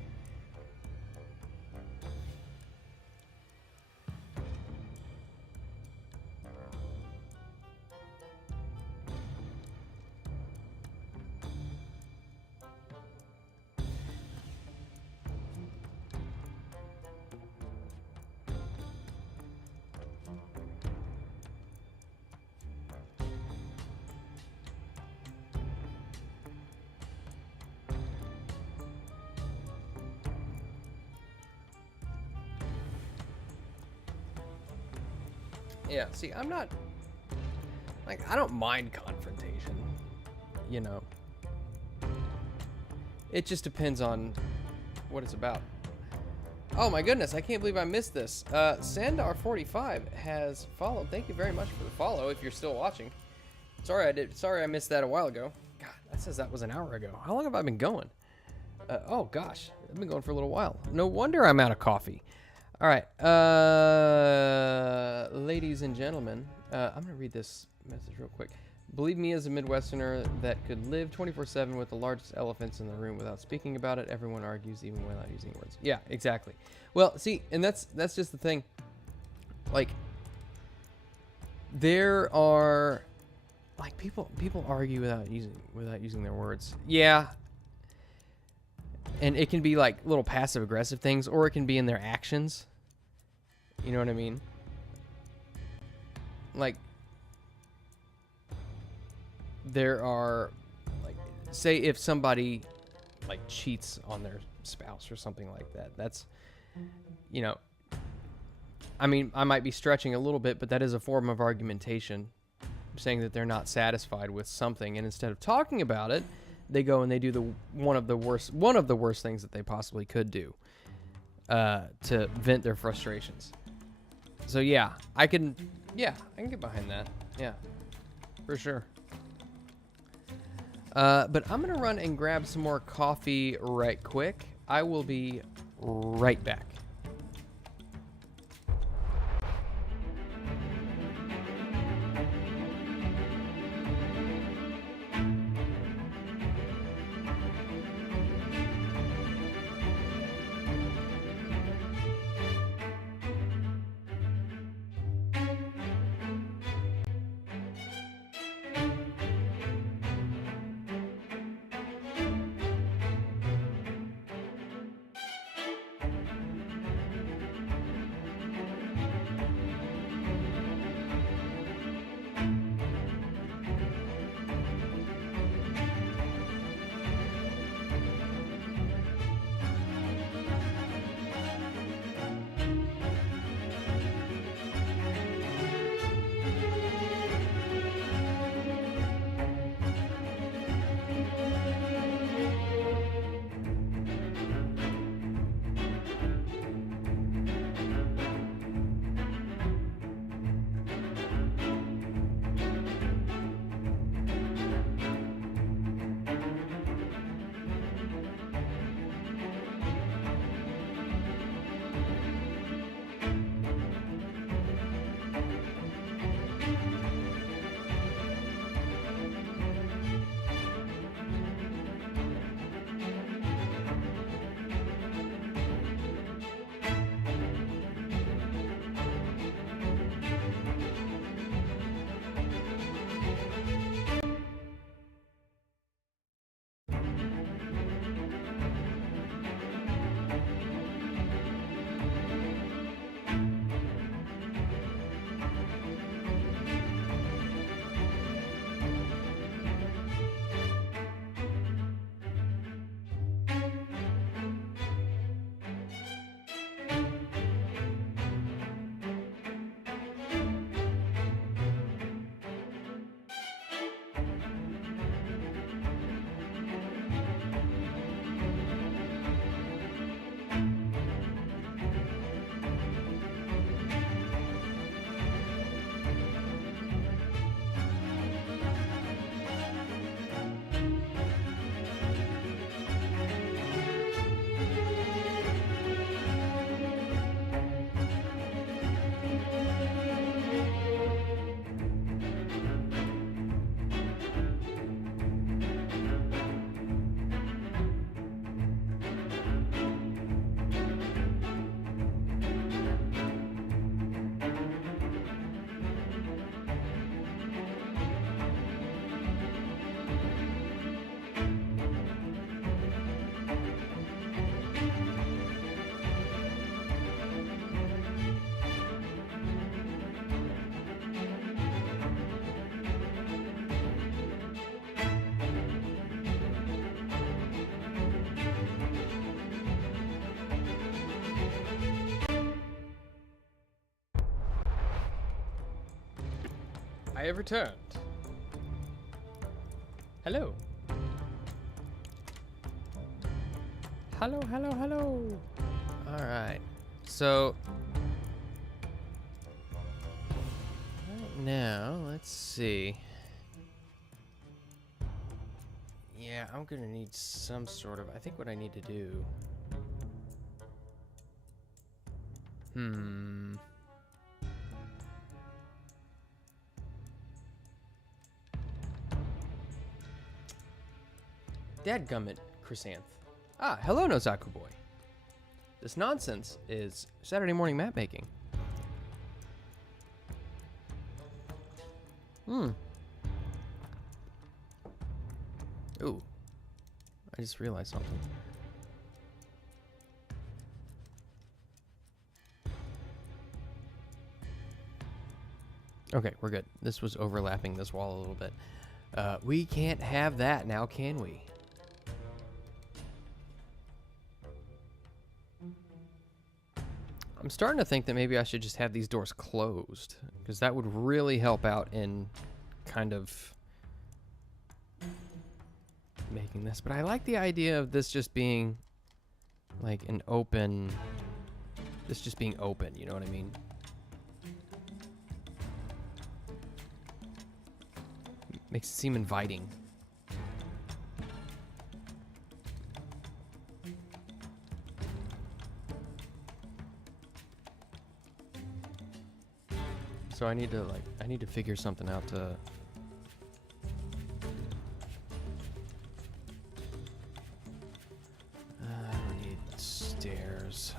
Yeah, see, I'm not, like, I don't mind confrontation, you know. It just depends on what it's about. Oh my goodness, I can't believe I missed this. Sandar45 has followed. Thank you very much for the follow if you're still watching. Sorry I missed that a while ago. God, that says that was an hour ago. How long have I been going? Oh gosh, I've been going for a little while. No wonder I'm out of coffee. All right, ladies and gentlemen, I'm gonna read this message real quick. Believe me, as a Midwesterner that could live 24/7 with the largest elephants in the room without speaking about it, everyone argues even without using words. Yeah, exactly. Well, see, and that's just the thing. Like, there are, like, people argue without using their words. Yeah. And it can be like little passive aggressive things, or it can be in their actions. You know what I mean? Like, there are, like, say if somebody like cheats on their spouse or something like that. That's, you know, I mean, I might be stretching a little bit, but that is a form of argumentation, saying that they're not satisfied with something, and instead of talking about it, they go and they do one of the worst things that they possibly could do to vent their frustrations. So yeah, I can get behind that. Yeah, for sure. But I'm gonna run and grab some more coffee right quick. I will be right back. I have returned. Hello. Hello, hello, hello. All right. So right now, let's see. Yeah, I'm gonna need some sort of, I think what I need to do. Dadgummit, Chrysanth. Ah, hello, Nozaku boy. This nonsense is Saturday morning map making. Ooh. I just realized something. Okay, we're good. This was overlapping this wall a little bit. We can't have that now, can we? I'm starting to think that maybe I should just have these doors closed, because that would really help out in kind of making this. But I like the idea of this just being like an open, this just being open, you know what I mean? Makes it seem inviting. So I need to figure something out to I need stairs.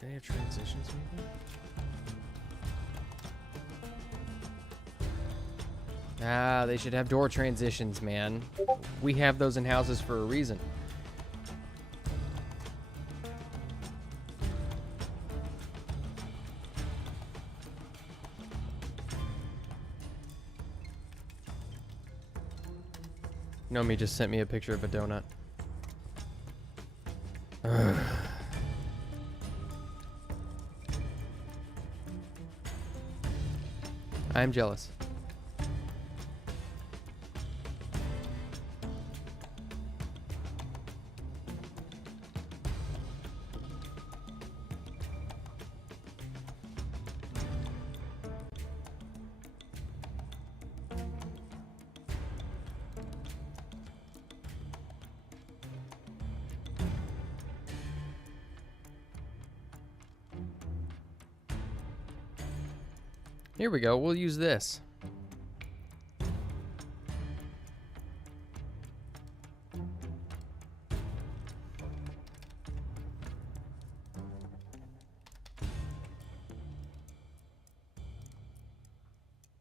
Do they have transitions maybe? Ah, they should have door transitions, man. We have those in houses for a reason. Nomi just sent me a picture of a donut. I'm jealous. Here we go. We'll use this.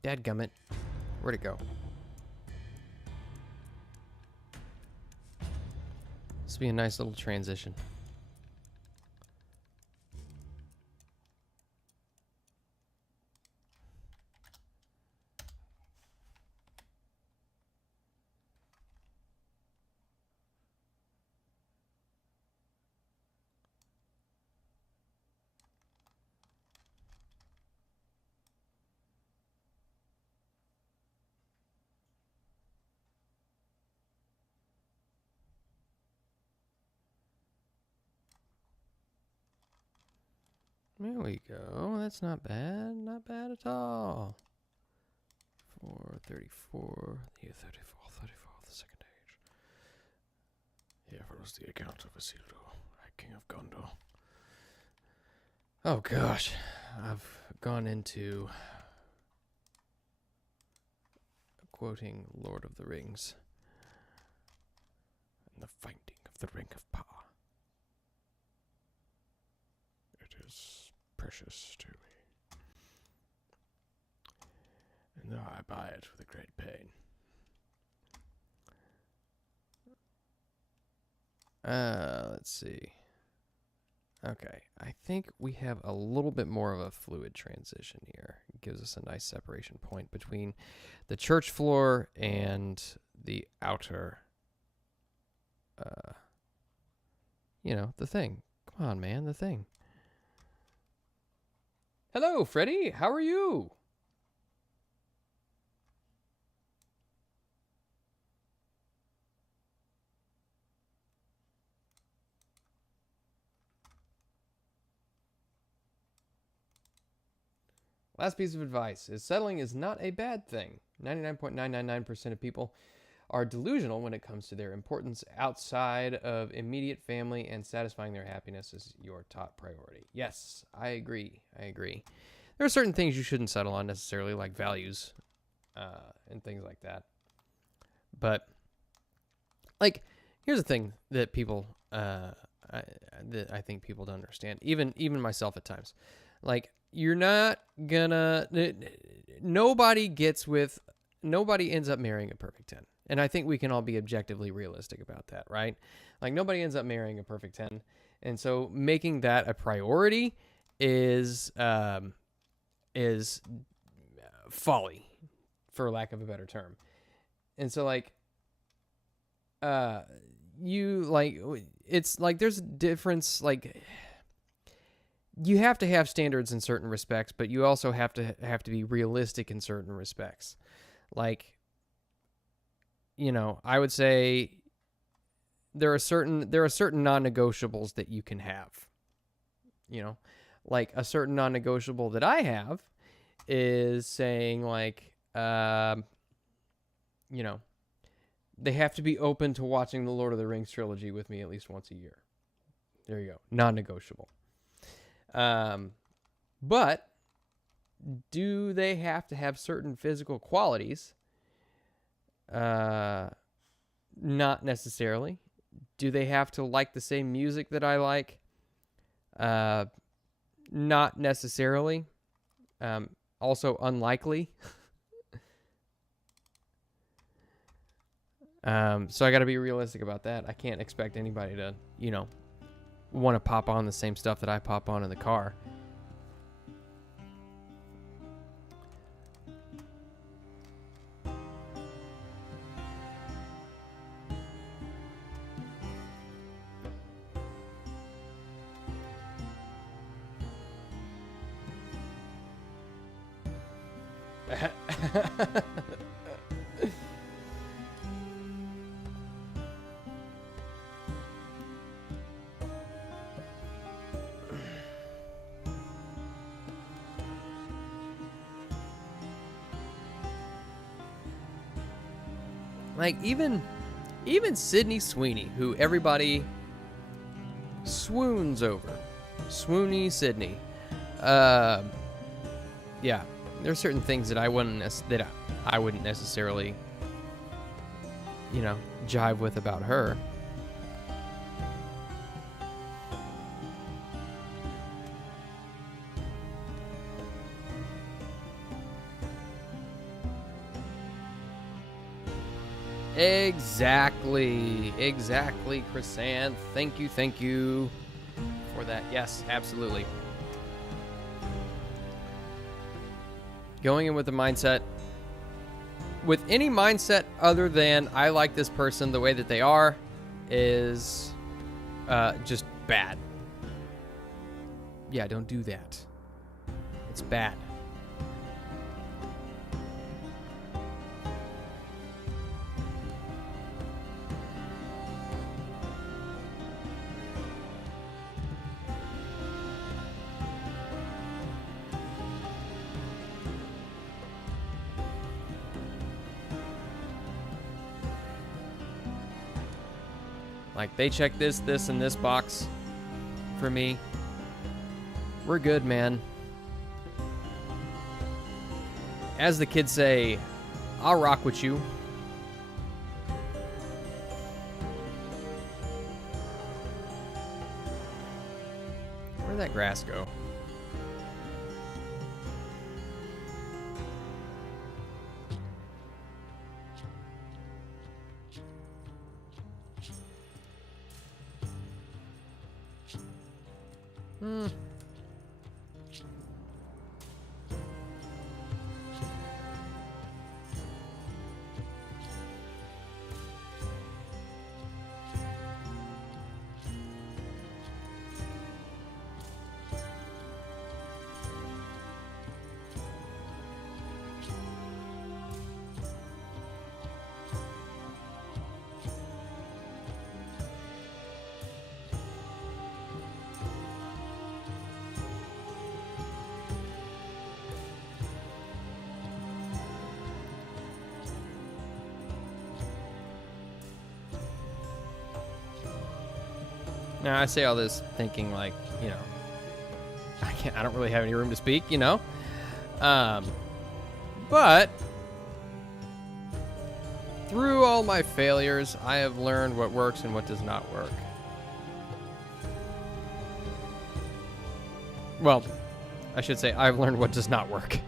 Dadgummit. Where'd it go? This will be a nice little transition. There we go. That's not bad. Not bad at all. 434. The 34 of the second age. Here follows the account of Isildur, King of Gondor. Oh gosh. I've gone into quoting Lord of the Rings. And the finding of the Ring of Power. It is precious to me. And though I buy it with a great pain. Let's see. Okay, I think we have a little bit more of a fluid transition here. It gives us a nice separation point between the church floor and the outer, you know, the thing. Come Come on, man, the thing. Hello, Freddy. How are you? Last piece of advice is settling is not a bad thing. 99.999% of people are delusional when it comes to their importance outside of immediate family, and satisfying their happiness is your top priority. Yes, I agree. There are certain things you shouldn't settle on necessarily, like values and things like that. But, like, here's the thing that people, that I think people don't understand, even myself at times. Like, you're not gonna, nobody ends up marrying a perfect 10. And I think we can all be objectively realistic about that, right? Like, nobody ends up marrying a perfect 10. And so making that a priority is folly, for lack of a better term. And so, like, it's like there's a difference, like, you have to have standards in certain respects, but you also have to be realistic in certain respects. Like, you know, I would say there are certain non-negotiables that you can have. You know, like a certain non-negotiable that I have is saying, like, you know, they have to be open to watching the Lord of the Rings trilogy with me at least once a year. There you go, non-negotiable. But do they have to have certain physical qualities? Not necessarily. Do they have to like the same music that I like? Not necessarily. Also unlikely. So I got to be realistic about that. I can't expect anybody to, you know, want to pop on the same stuff that I pop on in the car. Like, even Sydney Sweeney, who everybody swoons over. Swoony Sydney. Yeah, there are certain things that I wouldn't necessarily, you know, jive with about her. Exactly, Chrysanth. Thank you for that. Yes, absolutely. Going in with the mindset, with any mindset other than I like this person the way that they are, is just bad. Yeah, don't do that. It's bad. Like, they check this, and this box for me. We're good, man. As the kids say, I'll rock with you. Where'd that grass go? Now, I say all this thinking like, you know, I don't really have any room to speak, you know? But through all my failures, I have learned what works and what does not work. Well, I should say I've learned what does not work.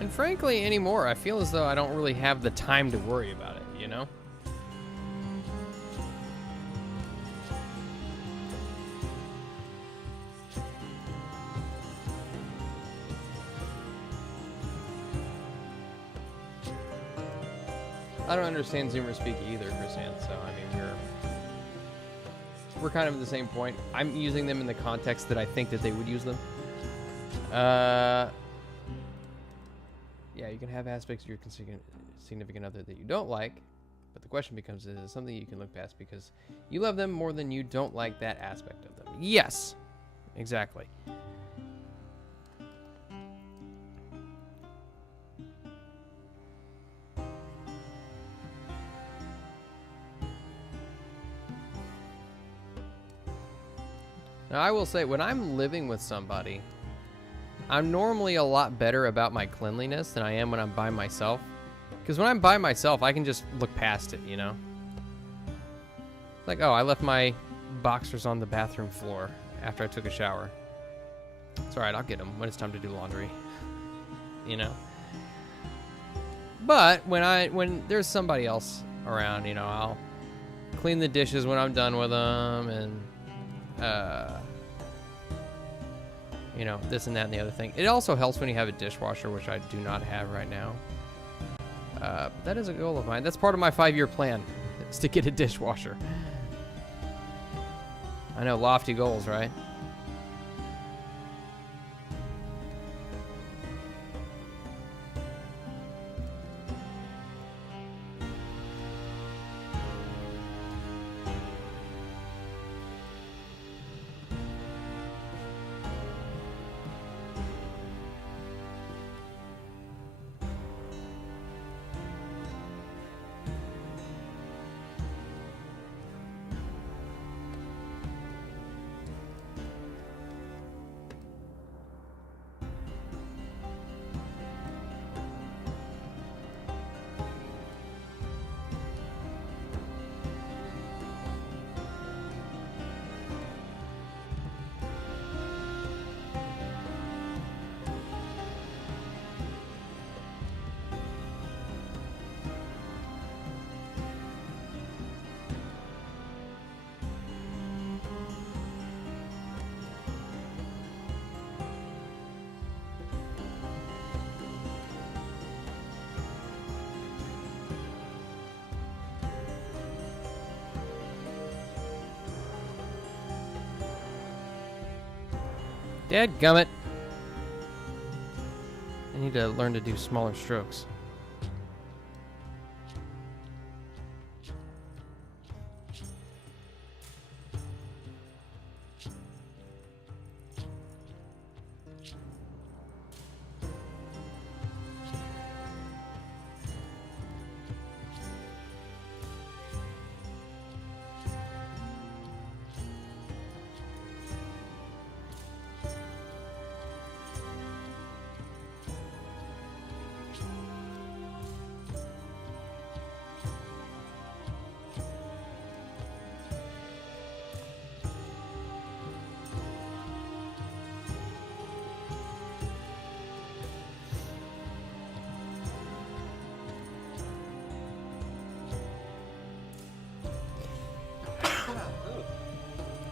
And frankly, anymore, I feel as though I don't really have the time to worry about it, you know? I don't understand Zoomer speak either, Chrisanne, so I mean, we're kind of at the same point. I'm using them in the context that I think that they would use them. Yeah, you can have aspects of your significant other that you don't like, but the question becomes, is it something you can look past because you love them more than you don't like that aspect of them? Yes, exactly. Now, I will say, when I'm living with somebody, I'm normally a lot better about my cleanliness than I am when I'm by myself. Because when I'm by myself, I can just look past it, you know? It's like, oh, I left my boxers on the bathroom floor after I took a shower. It's alright, I'll get them when it's time to do laundry. You know? But when there's somebody else around, you know, I'll clean the dishes when I'm done with them, and you know, this and that and the other thing. It also helps when you have a dishwasher, which I do not have right now. But that is a goal of mine. That's part of my 5-year plan, is to get a dishwasher. I know, lofty goals, right? Dadgummit. I need to learn to do smaller strokes.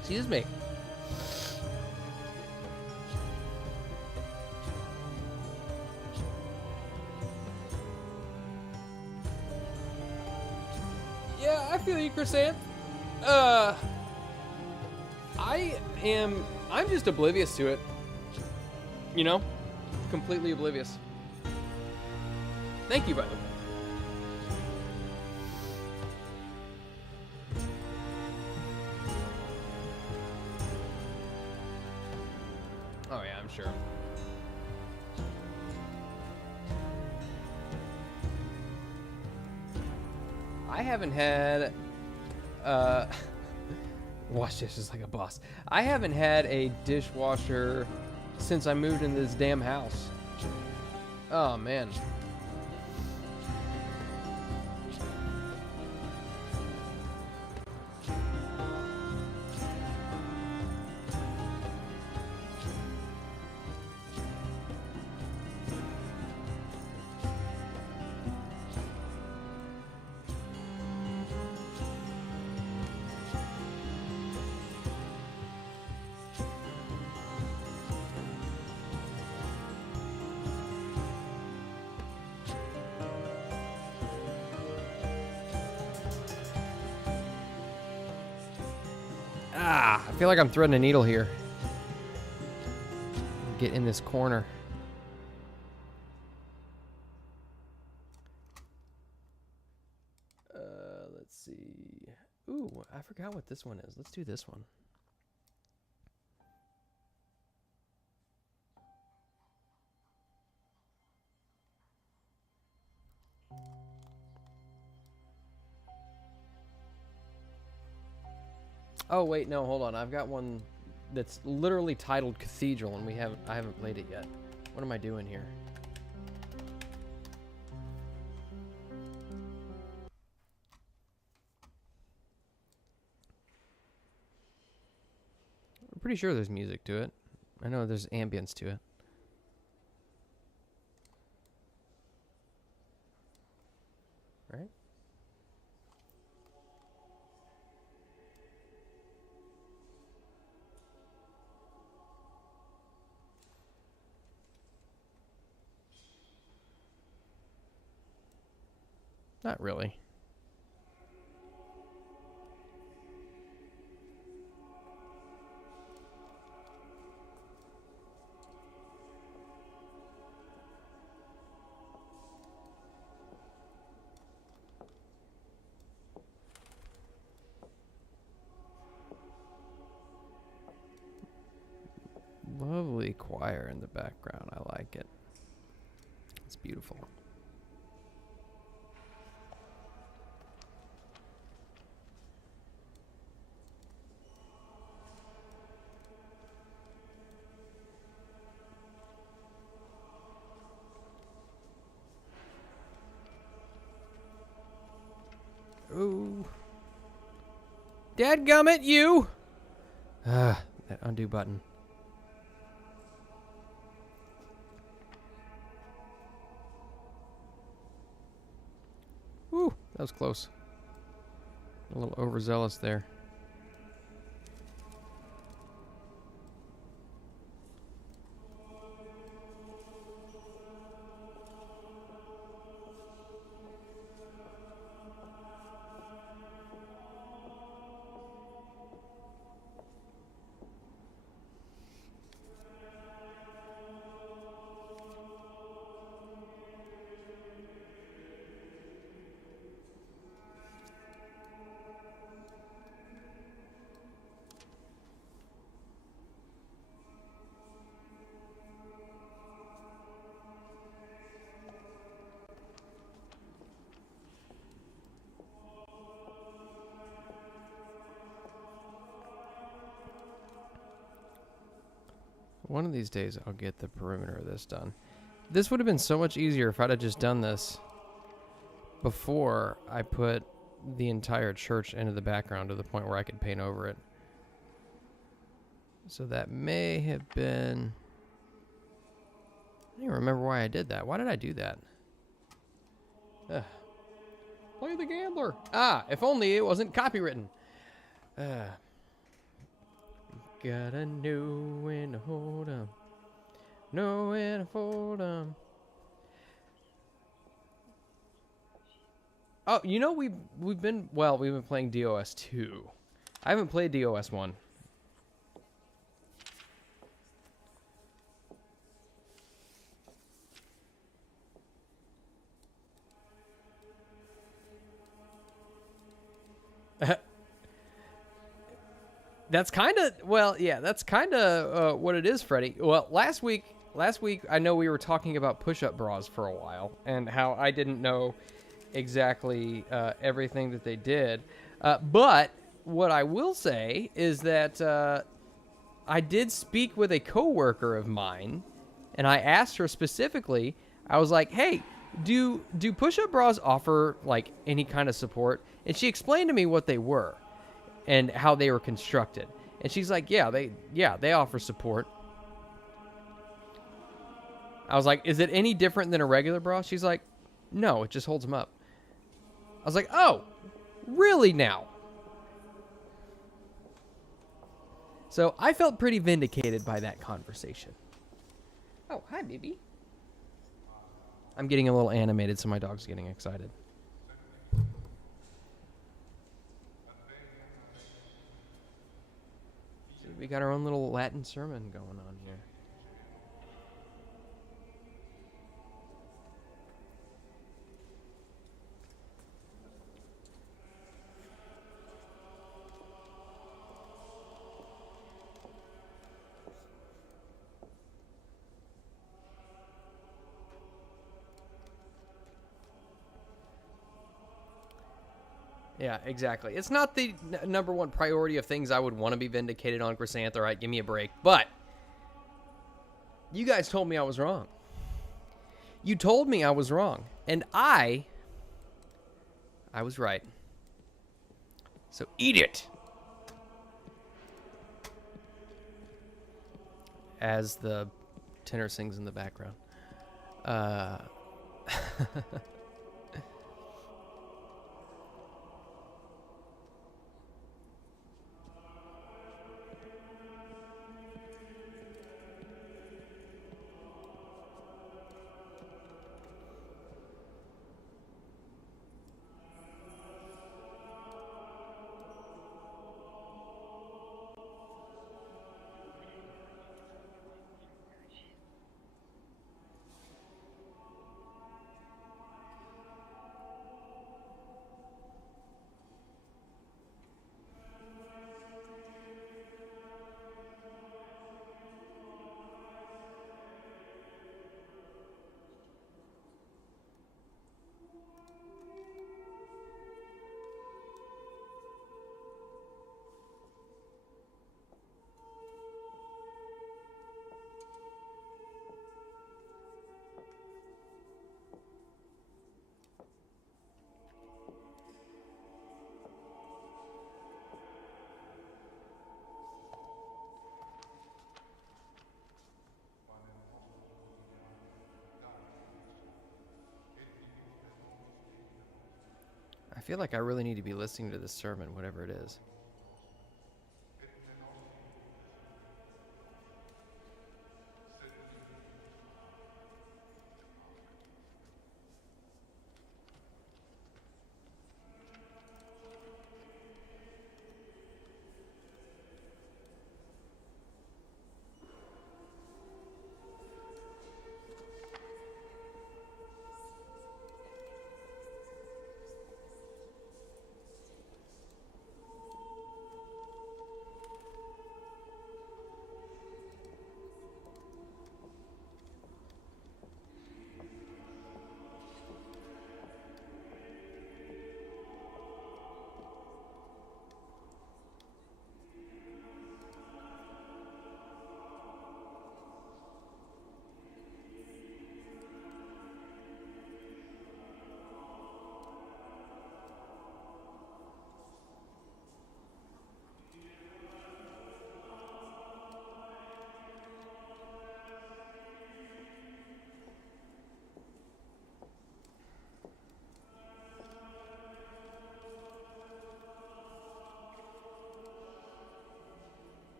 Excuse me. Yeah, I feel you, Chrysanth. I'm just oblivious to it. You know? Completely oblivious. Thank you, by the way. Oh yeah, I'm sure. I haven't had wash dishes like a boss. I haven't had a dishwasher since I moved into this damn house. Oh man. Ah, I feel like I'm threading a needle here. Get in this corner. Let's see. Ooh, I forgot what this one is. Let's do this one. Oh wait, no, hold on. I've got one that's literally titled Cathedral, and I haven't played it yet. What am I doing here? I'm pretty sure there's music to it. I know there's ambience to it. Right? Not really. Lovely choir in the background. I like it. It's beautiful. Ooh. Dadgummit, you! Ah, that undo button. Ooh, that was close. A little overzealous there. One of these days, I'll get the perimeter of this done. This would have been so much easier if I'd have just done this before I put the entire church into the background to the point where I could paint over it. So that may have been... I don't even remember why I did that. Why did I do that? Ugh. Play the gambler. Ah, if only it wasn't copywritten. Gotta know when to hold 'em. Know when to fold 'em. Oh, you know we've been playing DOS 2. I haven't played DOS 1. That's kind of that's kind of what it is, Freddie. Well, last week I know we were talking about push-up bras for a while and how I didn't know exactly everything that they did. But what I will say is that I did speak with a coworker of mine, and I asked her specifically. I was like, "Hey, do push-up bras offer like any kind of support?" And she explained to me what they were and how they were constructed. And she's like, "Yeah, they offer support." I was like, "Is it any different than a regular bra?" She's like, "No, it just holds them up." I was like, "Oh, really now?" So I felt pretty vindicated by that conversation. Oh, hi, baby. I'm getting a little animated, so my dog's getting excited. See, we got our own little Latin sermon going on here. Yeah, exactly. It's not the number one priority of things I would want to be vindicated on, Chrysanth. All right, give me a break. But you guys told me I was wrong. You told me I was wrong. And I was right. So eat it. As the tenor sings in the background. I feel like I really need to be listening to this sermon, whatever it is.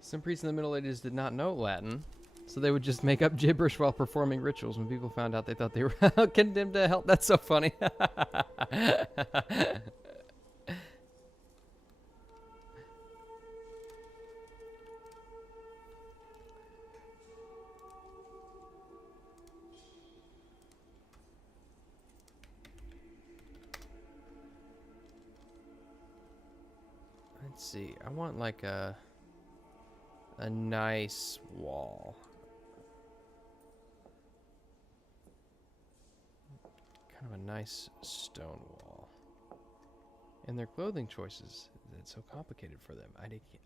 Some priests in the Middle Ages did not know Latin, So they would just make up gibberish while performing rituals. When people found out, they thought they were condemned to hell. That's so funny. Let's see. I want like a nice wall. Kind of a nice stone wall. And their clothing choices, it's so complicated for them.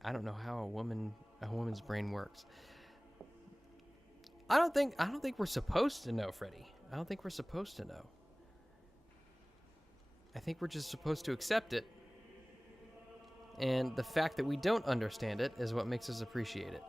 I don't know how a woman's brain works. I don't think we're supposed to know, Freddy. I don't think we're supposed to know. I think we're just supposed to accept it. And the fact that we don't understand it is what makes us appreciate it.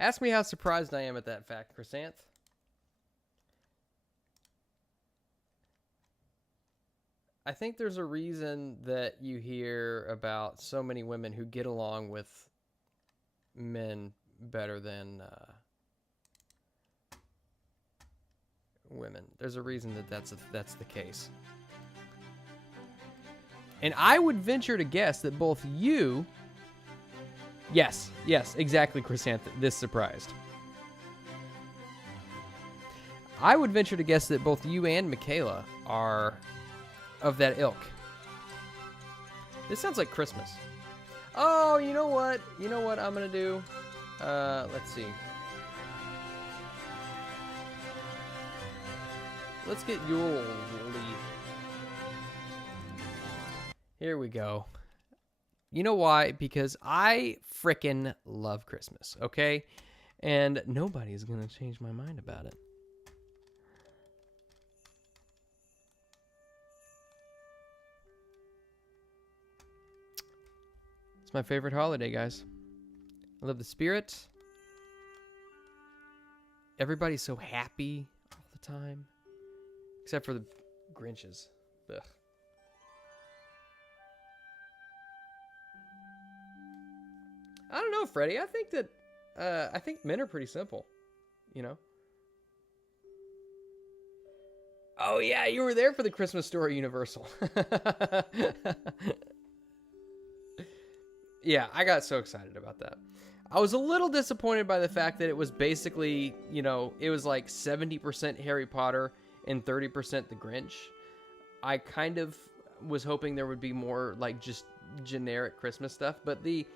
Ask me how surprised I am at that fact, Chrysanth. I think there's a reason that you hear about so many women who get along with men better than women. There's a reason that that's the case. And I would venture to guess that both you... Yes, exactly, Chrysanth, this surprised. I would venture to guess that both you and Michaela are of that ilk. This sounds like Christmas. Oh, you know what? You know what I'm gonna do? Let's see. Let's get Yule. Here we go. You know why? Because I frickin' love Christmas, okay? And nobody's gonna change my mind about it. It's my favorite holiday, guys. I love the spirit. Everybody's so happy all the time. Except for the Grinches. Ugh. I don't know, Freddy. I think that I think men are pretty simple, you know. Oh yeah, you were there for the Christmas Story Universal. Yeah, I got so excited about that. I was a little disappointed by the fact that it was basically, you know, it was like 70% Harry Potter and 30% The Grinch. I kind of was hoping there would be more like just generic Christmas stuff, but the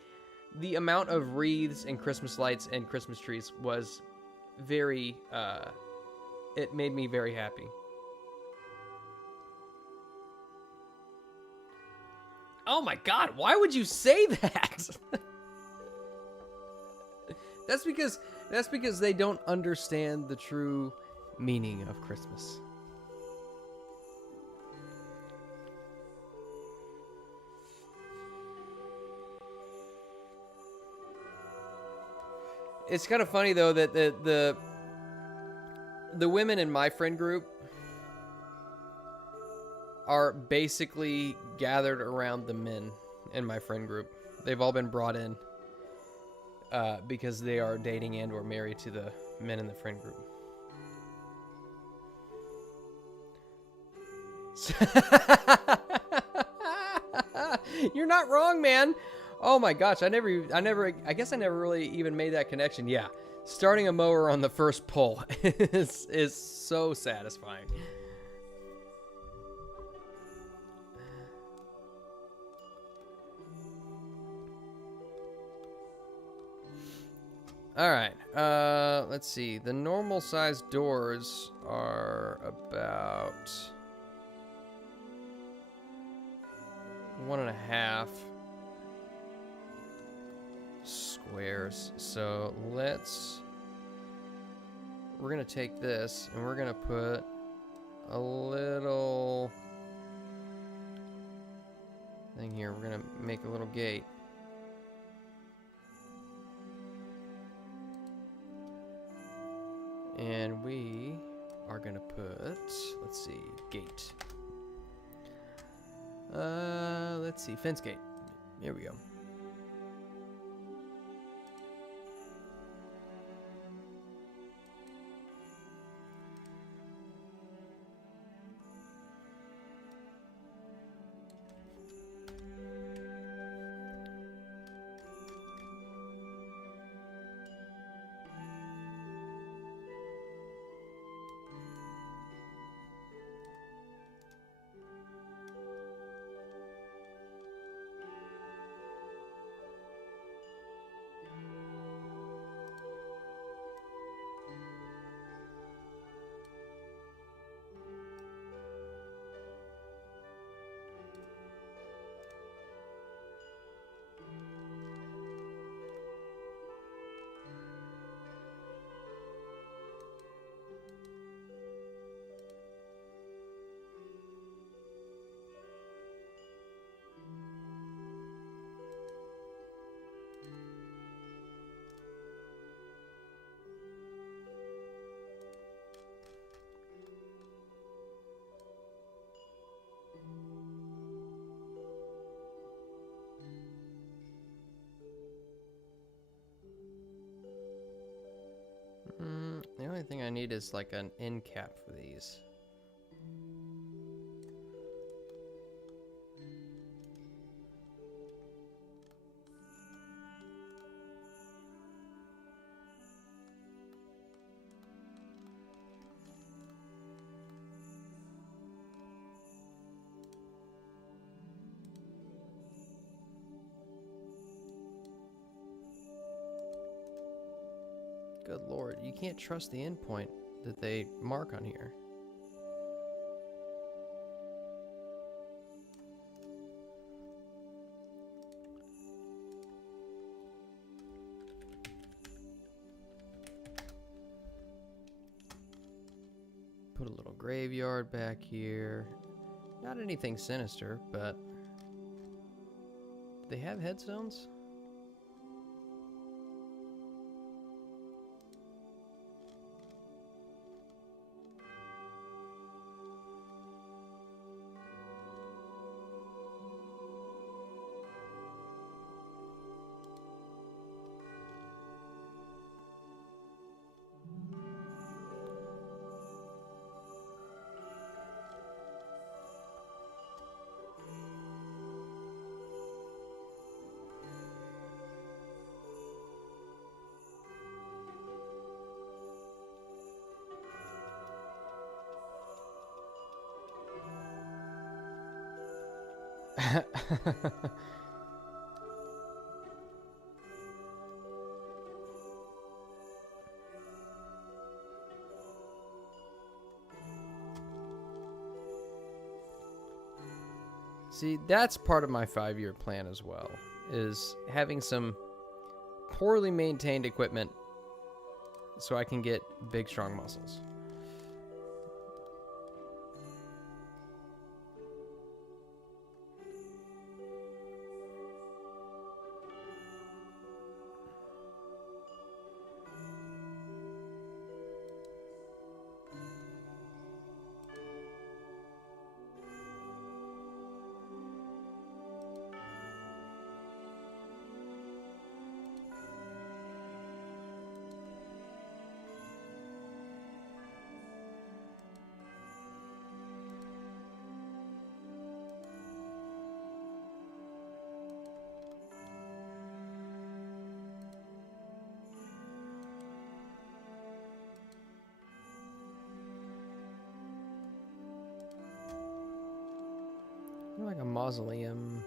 amount of wreaths and Christmas lights and Christmas trees was very, it made me very happy. Oh my God, why would you say that? That's because they don't understand the true meaning of Christmas. It's kind of funny though that the women in my friend group are basically gathered around the men in my friend group. They've all been brought in because they are dating and or married to the men in the friend group. You're not wrong, man. Oh my gosh, I guess I never really even made that connection. Yeah, starting a mower on the first pull is so satisfying. All right, let's see. The normal size doors are about 1.5 squares. So we're gonna take this and we're gonna put a little thing here. We're gonna make a little gate. And we are gonna put, let's see, gate. Let's see, fence gate. Here we go. The only thing I need is like an end cap for these. Good lord, you can't trust the endpoint that they mark on here. Put a little graveyard back here. Not anything sinister, but they have headstones? See, that's part of my 5-year plan as well, is having some poorly maintained equipment so I can get big, strong muscles. Like a mausoleum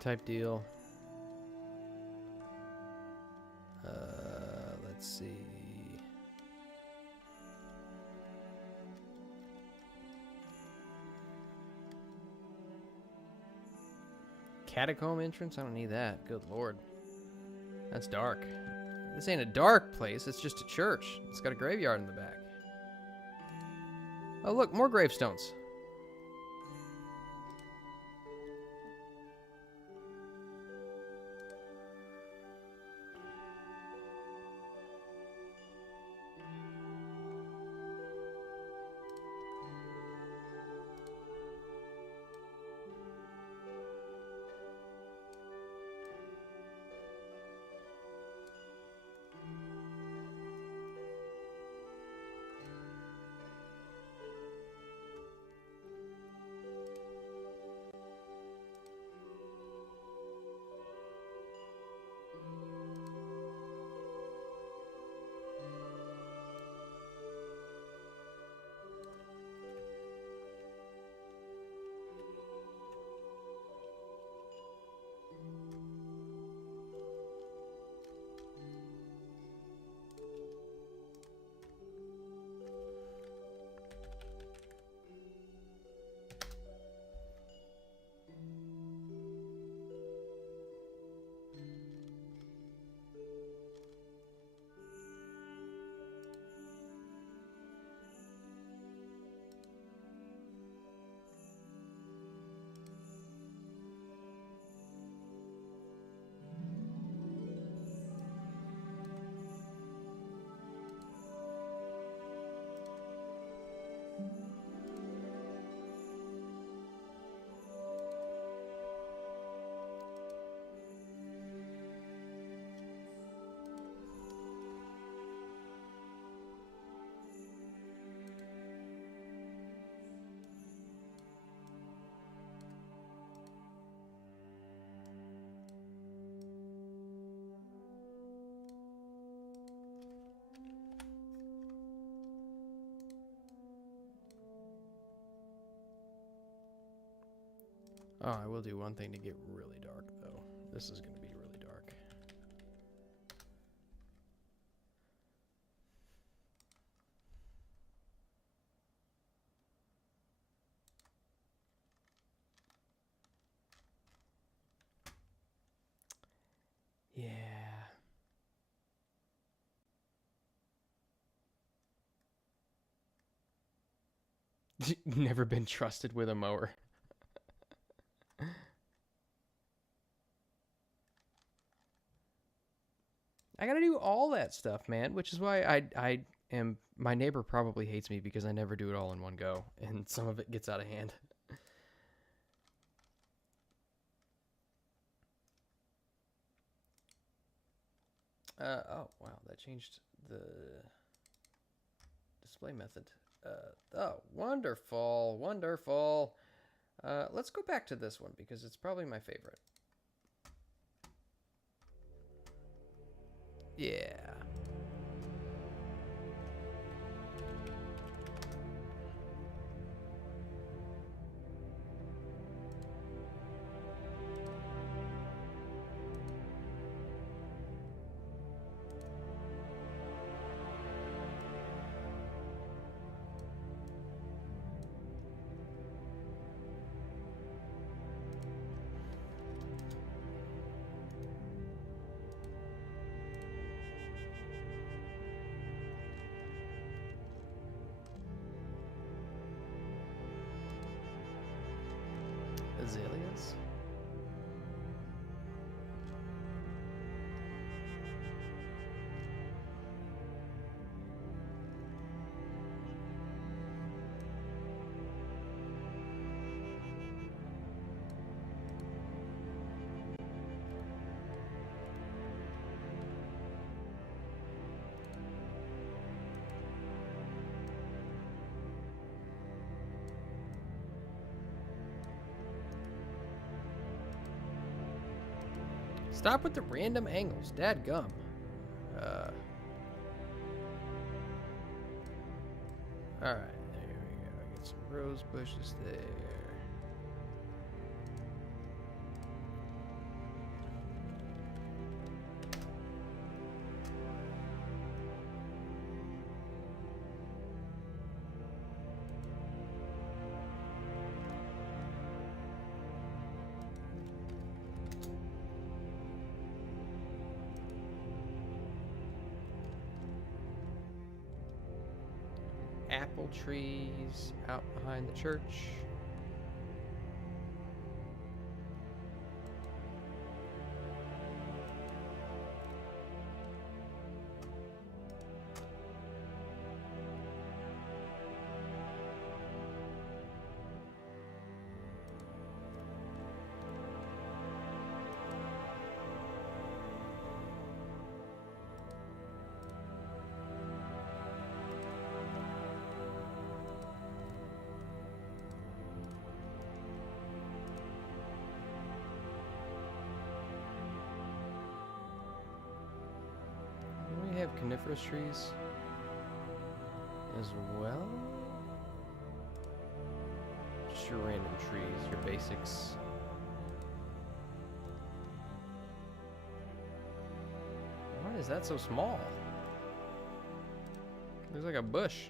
type deal. Let's see. Catacomb entrance? I don't need that. Good lord. That's dark. This ain't a dark place. It's just a church. It's got a graveyard in the back. Oh, look. More gravestones. Oh, I will do one thing to get really dark, though. This is going to be really dark. Yeah. Never been trusted with a mower. I gotta do all that stuff, man, which is why I am... My neighbor probably hates me because I never do it all in one go, and some of it gets out of hand. Oh, wow, that changed the display method. Oh, wonderful, wonderful. Let's go back to this one because it's probably my favorite. Yeah. Azaleas? Stop with the random angles. Dadgum. Alright, there we go. Get some rose bushes there. Apple trees out behind the church. We have coniferous trees as well. Just your random trees, your basics. Why is that so small? Looks like a bush.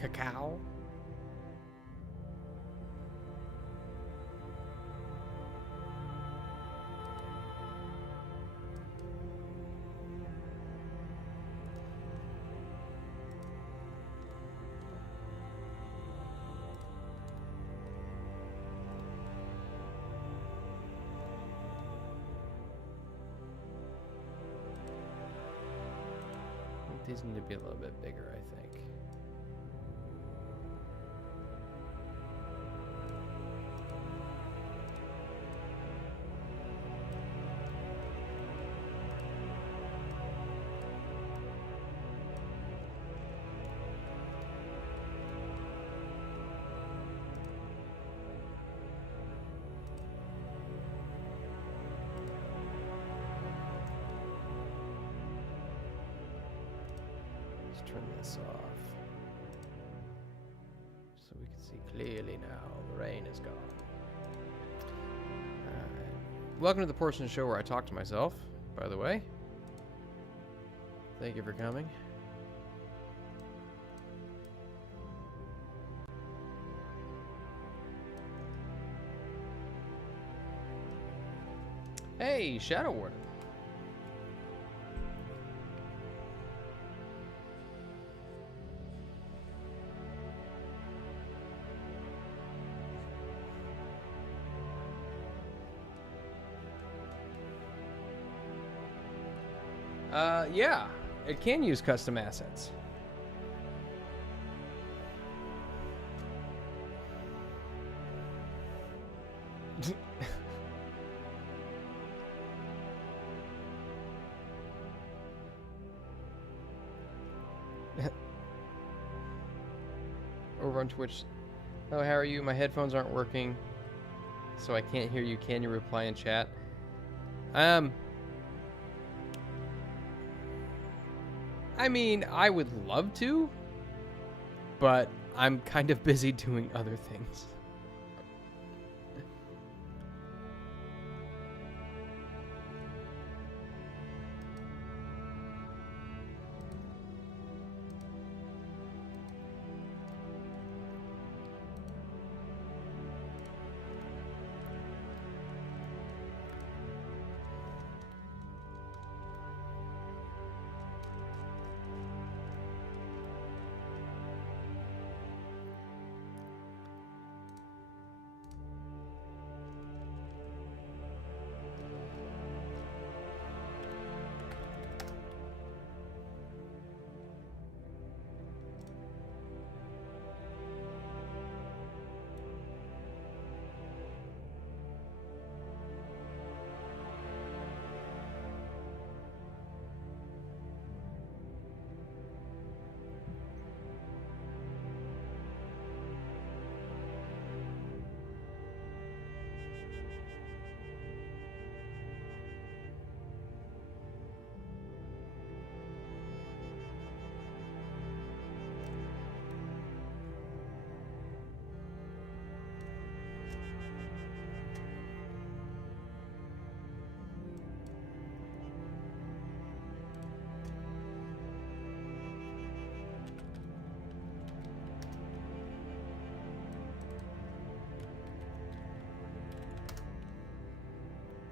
Cacao. These need to be a little bit bigger, I think. Turn this off so we can see clearly now. The rain is gone. Alright. Welcome to the portion of the show where I talk to myself, by the way. Thank you for coming. Hey, Shadow Warden. Yeah, it can use custom assets. Over on Twitch. Oh, how are you? My headphones aren't working, so I can't hear you. Can you reply in chat? I mean, I would love to, but I'm kind of busy doing other things.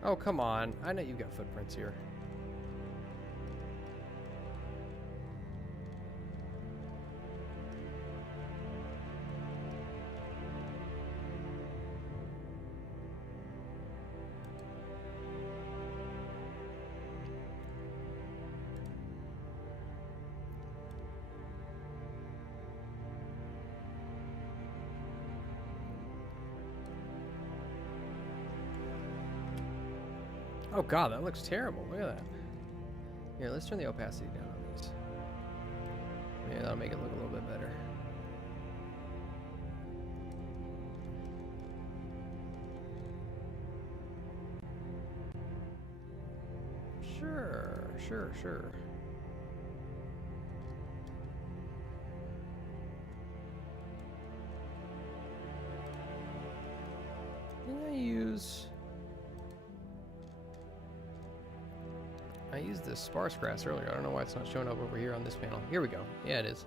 Oh, come on. I know you've got footprints here. Oh god, that looks terrible. Look at that. Here, let's turn the opacity down on these. Yeah, that'll make it look a little bit better. Sure. Didn't I used this sparse grass earlier. I don't know why it's not showing up over here on this panel. Here we go. Yeah, it is.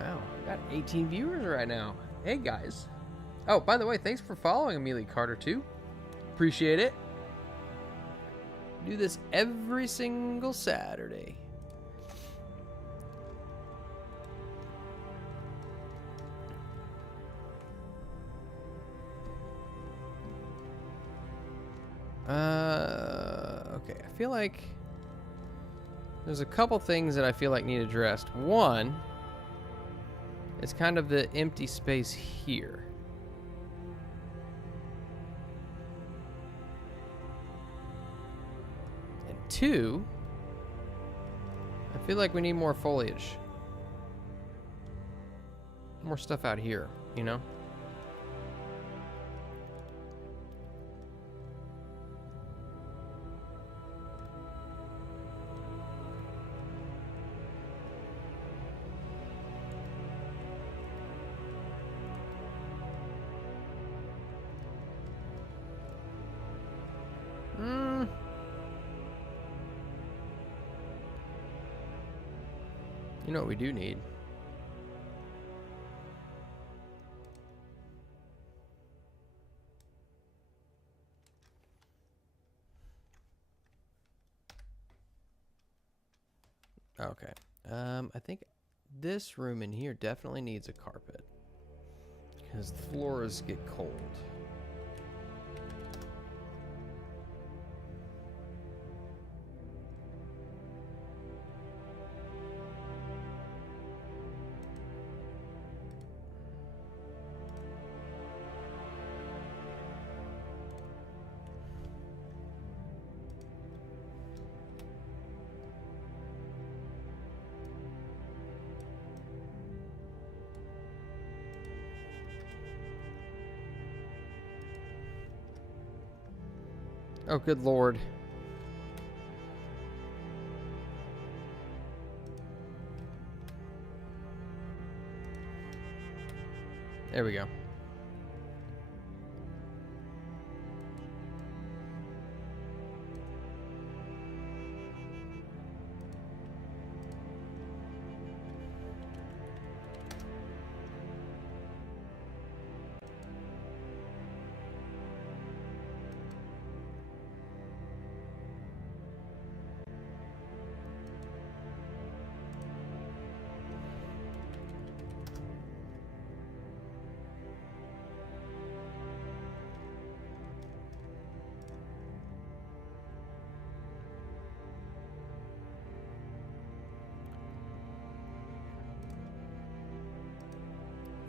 Wow, we got 18 viewers right now. Hey, guys. Oh, by the way, thanks for following Amelia Carter, too. Appreciate it. Do this every single Saturday. Okay, I feel like there's a couple things that I feel like need addressed. One, it's kind of the empty space here. And two, I feel like we need more foliage. More stuff out here, you know? You know what we do need? Okay. I think this room in here definitely needs a carpet because the floors get cold. Oh, good Lord. There we go.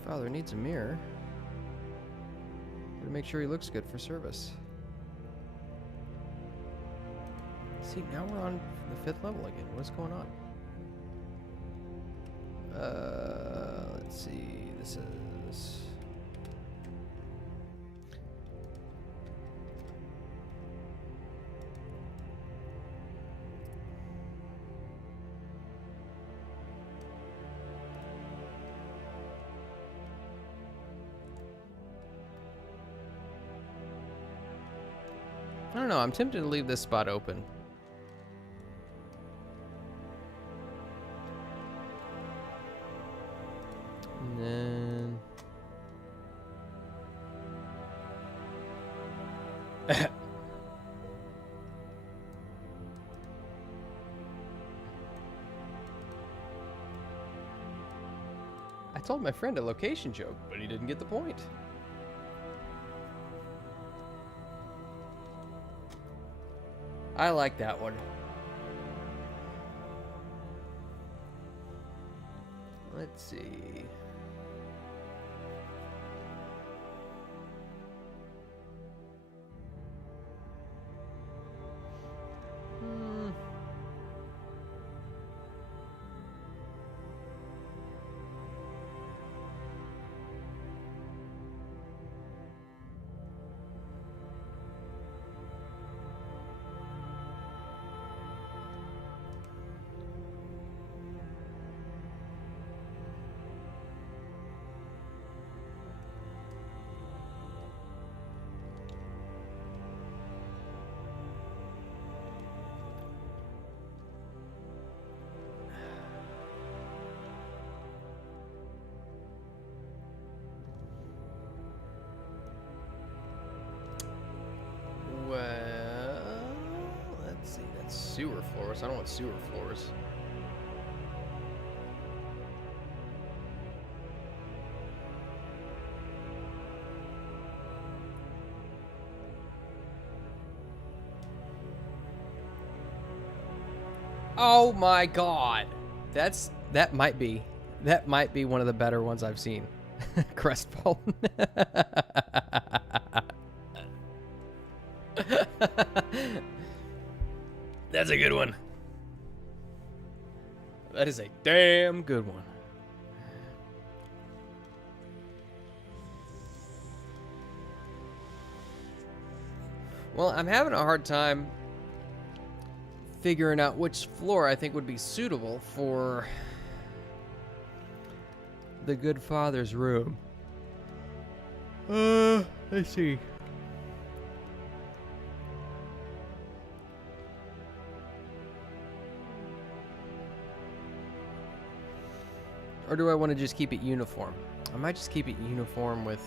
Father needs a mirror. Gotta make sure he looks good for service. See, now we're on the 5th level again. What's going on? Let's see. This is... I don't know. I'm tempted to leave this spot open. And then... I told my friend a location joke, but he didn't get the point. I like that one. Let's see. Well, let's see. That's sewer floors. I don't want sewer floors. Oh my god. That might be one of the better ones I've seen. Crestfallen. That's a good one. That is a damn good one. Well, I'm having a hard time figuring out which floor I think would be suitable for the good father's room. Let's see. Or do I want to just keep it uniform? I might just keep it uniform with...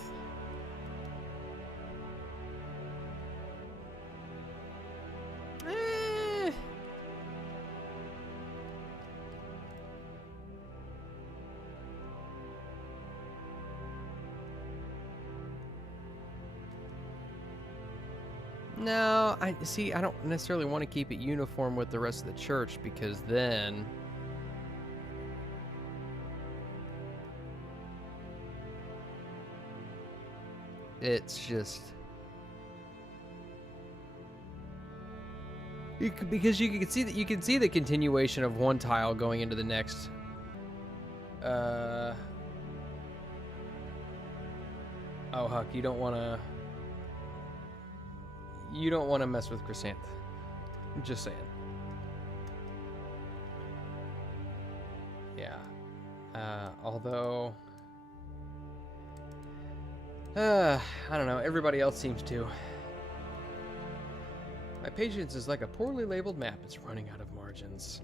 No, I don't necessarily want to keep it uniform with the rest of the church, because then... it's just... because you can see the continuation of one tile going into the next. Oh, Huck, you don't want to mess with Chrysanth. I'm just saying. Yeah. Although I don't know, everybody else seems to. My patience is like a poorly labeled map. It's running out of margins.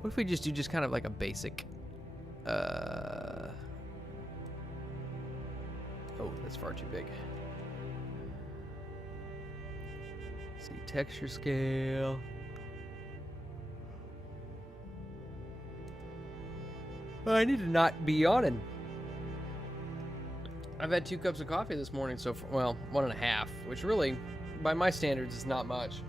What if we just do kind of like a basic... Oh, that's far too big. Let's see, texture scale. I need to not be yawning. I've had 2 cups of coffee this morning, so far, well, 1.5, which really, by my standards, is not much.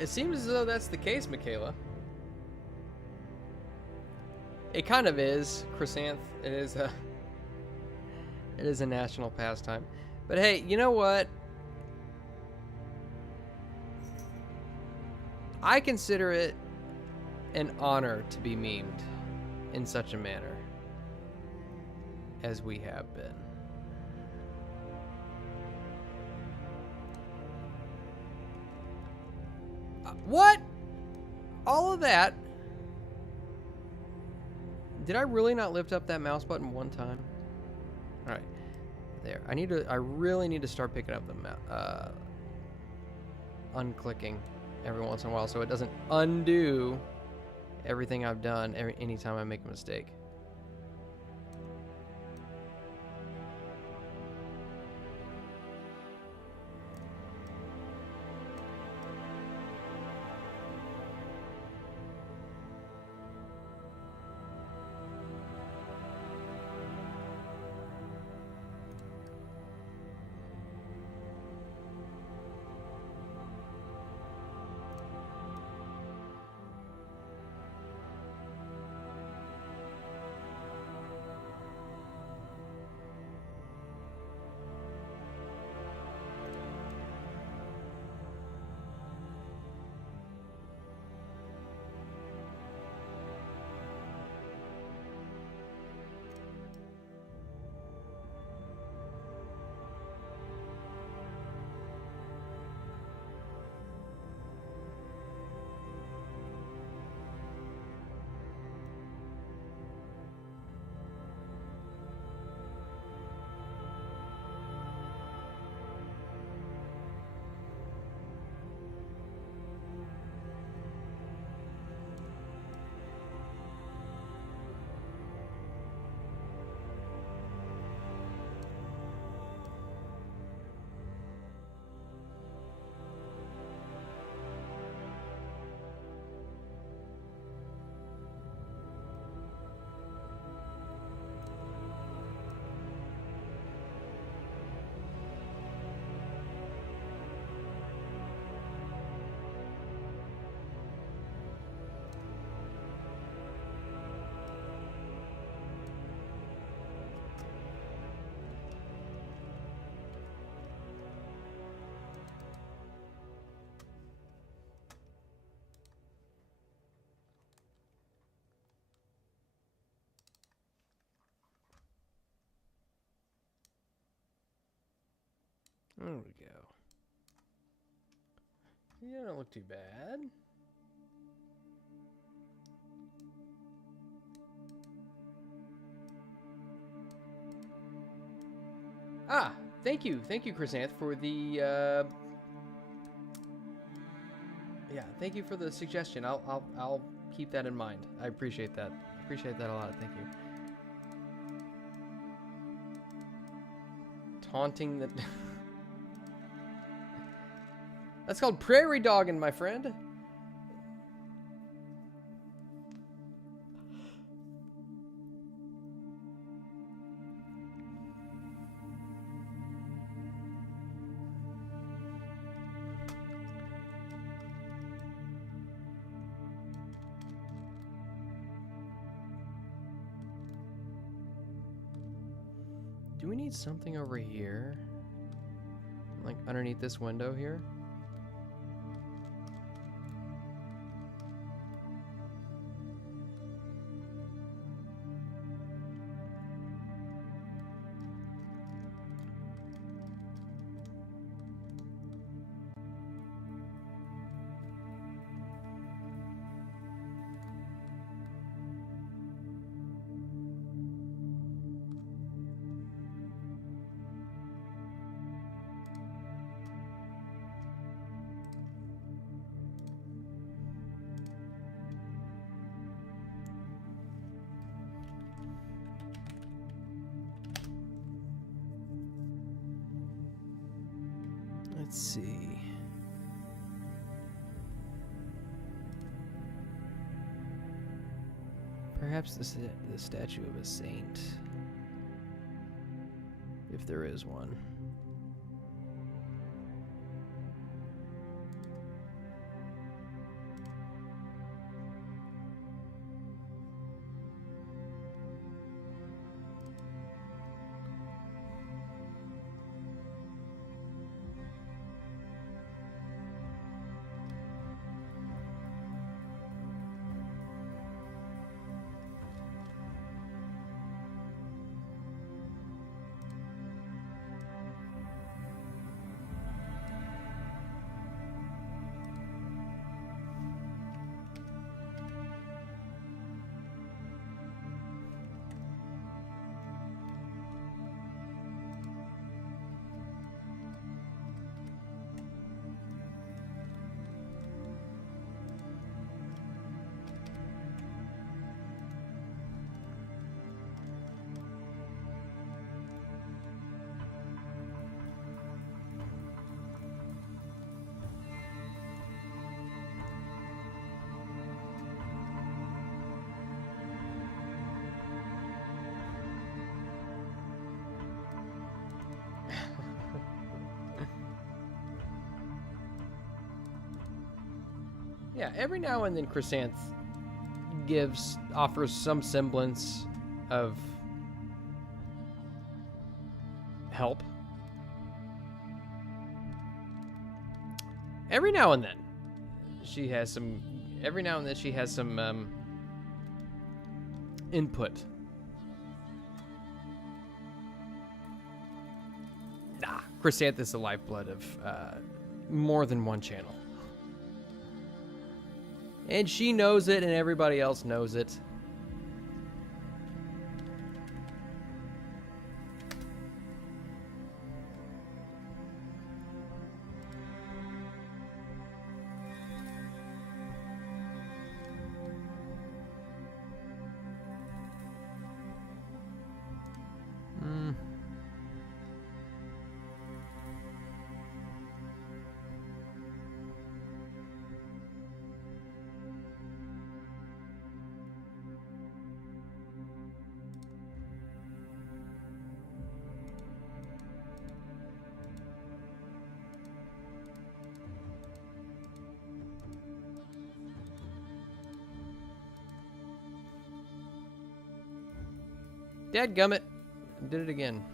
It seems as though that's the case, Michaela. It kind of is, Chrysanth. It is, It is a national pastime. But hey, you know what? I consider it an honor to be memed in such a manner as we have been. What? All of that? Did I really not lift up that mouse button one time? All right, there. I really need to start picking up the unclicking every once in a while so it doesn't undo everything I've done anytime I make a mistake. There we go. You don't look too bad. Ah, thank you, Chrysanth, for the yeah, thank you for the suggestion. I'll keep that in mind. I appreciate that. I appreciate that a lot. Thank you. Taunting the That's called prairie dogging, my friend. Do we need something over here? Like underneath this window here? Let's see. Perhaps the statue of a saint, if there is one. Yeah, every now and then Chrysanth offers some semblance of help. Every now and then she has some input. Chrysanth is the lifeblood of more than one channel. And she knows it, and everybody else knows it. Dadgummit. Did it again.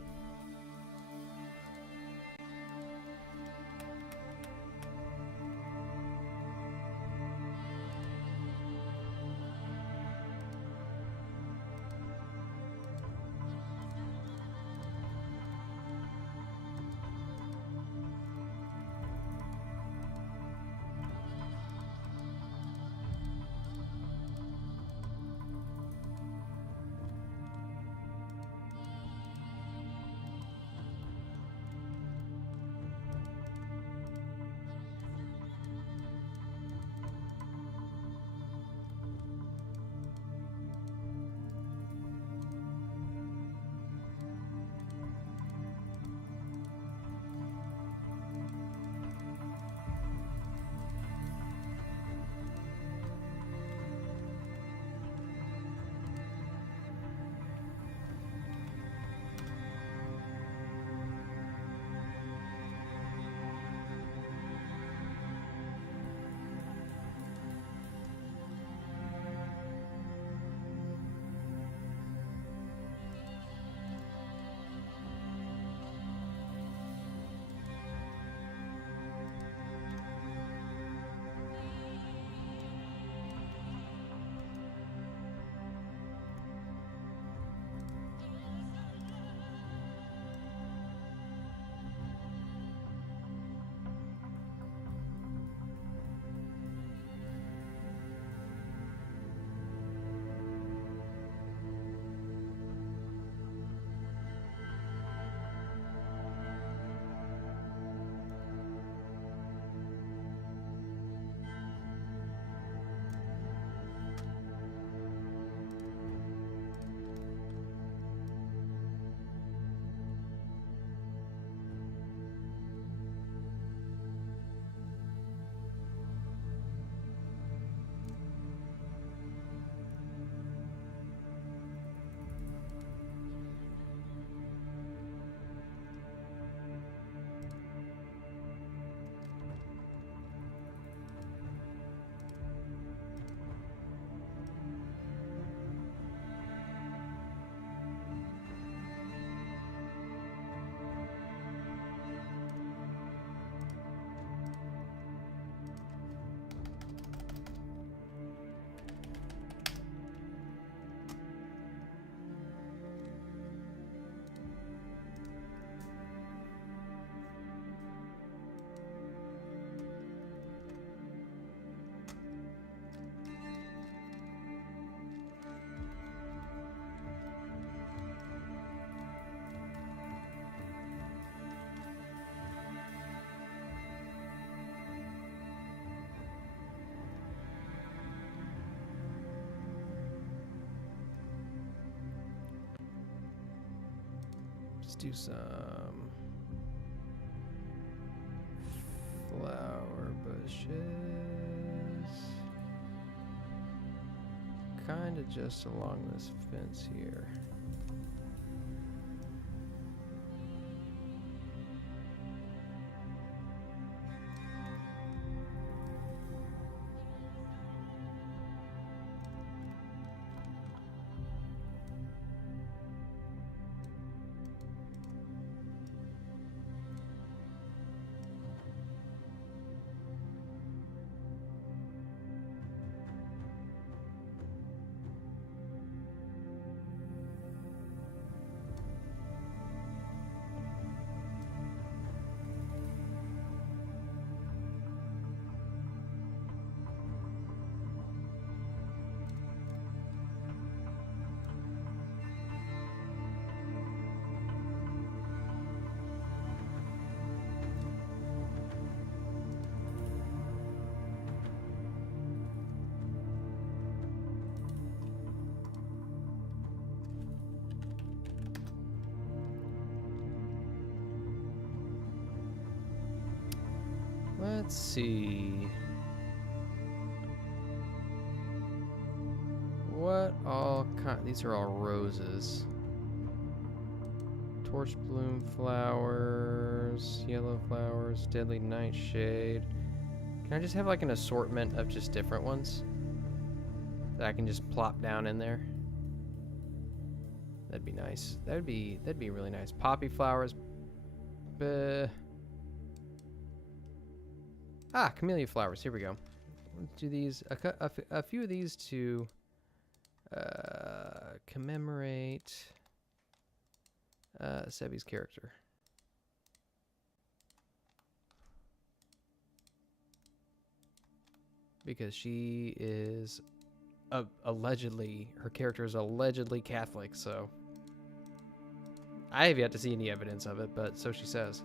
Let's do some flower bushes. Kind of just along this fence here. Let's see. What all kind? These are all roses. Torch bloom flowers, yellow flowers, deadly nightshade. Can I just have like an assortment of just different ones that I can just plop down in there? That'd be nice. That'd be really nice. Poppy flowers. Camellia flowers. Here we go. Let's do these. A few of these to commemorate Sebi's character. Because she is allegedly, her character is allegedly Catholic, so I have yet to see any evidence of it, but so she says.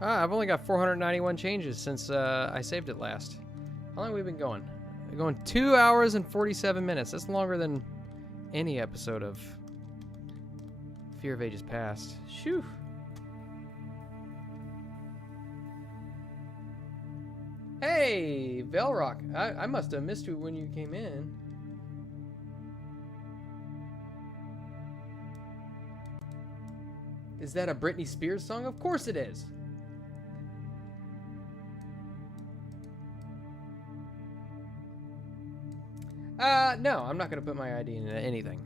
I've only got 491 changes since I saved it last. How long have we been going? We're going 2 hours and 47 minutes. That's longer than any episode of Fear of Ages Past. Shoo. Hey, Velrock. I must have missed you when you came in. Is that a Britney Spears song? Of course it is. No, I'm not going to put my ID into anything.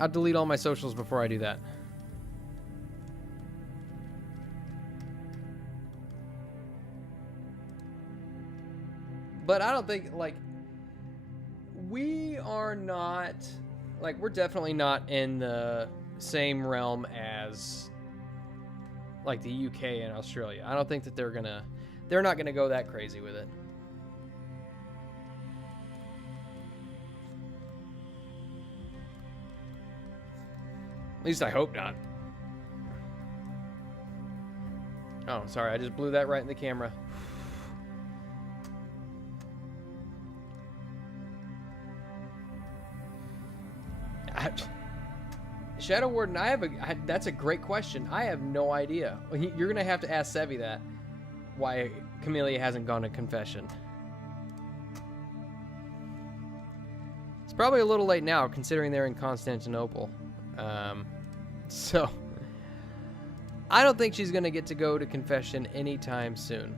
I'll delete all my socials before I do that. But I don't think, like, we are not, like, we're definitely not in the same realm as, like, the UK and Australia. I don't think that they're not gonna go that crazy with it. At least I hope not. Oh, sorry, I just blew that right in the camera. Shadow Warden, that's a great question. I have no idea. You're gonna have to ask Sevi that. Why Camellia hasn't gone to confession. It's probably a little late now, considering they're in Constantinople. So I don't think she's gonna get to go to confession anytime soon.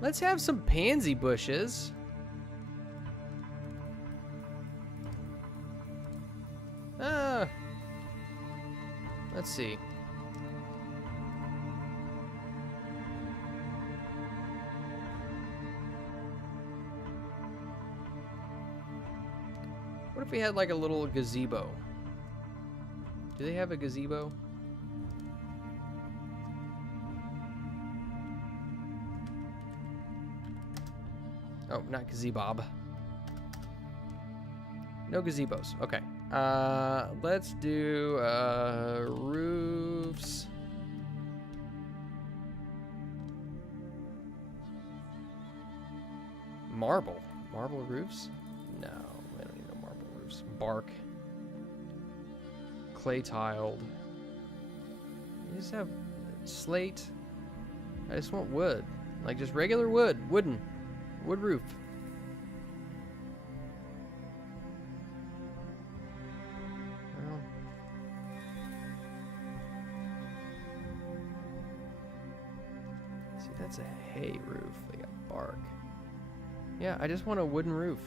Let's have some pansy bushes. Let's see. What if we had like a little gazebo? Do they have a gazebo? Oh, not gazebob. No gazebos. Okay. Let's do roofs. Marble roofs? No, we don't need no marble roofs. Bark. Clay tiled. You just have slate. I just want wood. Like just regular wood. Wood roof. Well. See, that's a hay roof. They got bark. Yeah, I just want a wooden roof.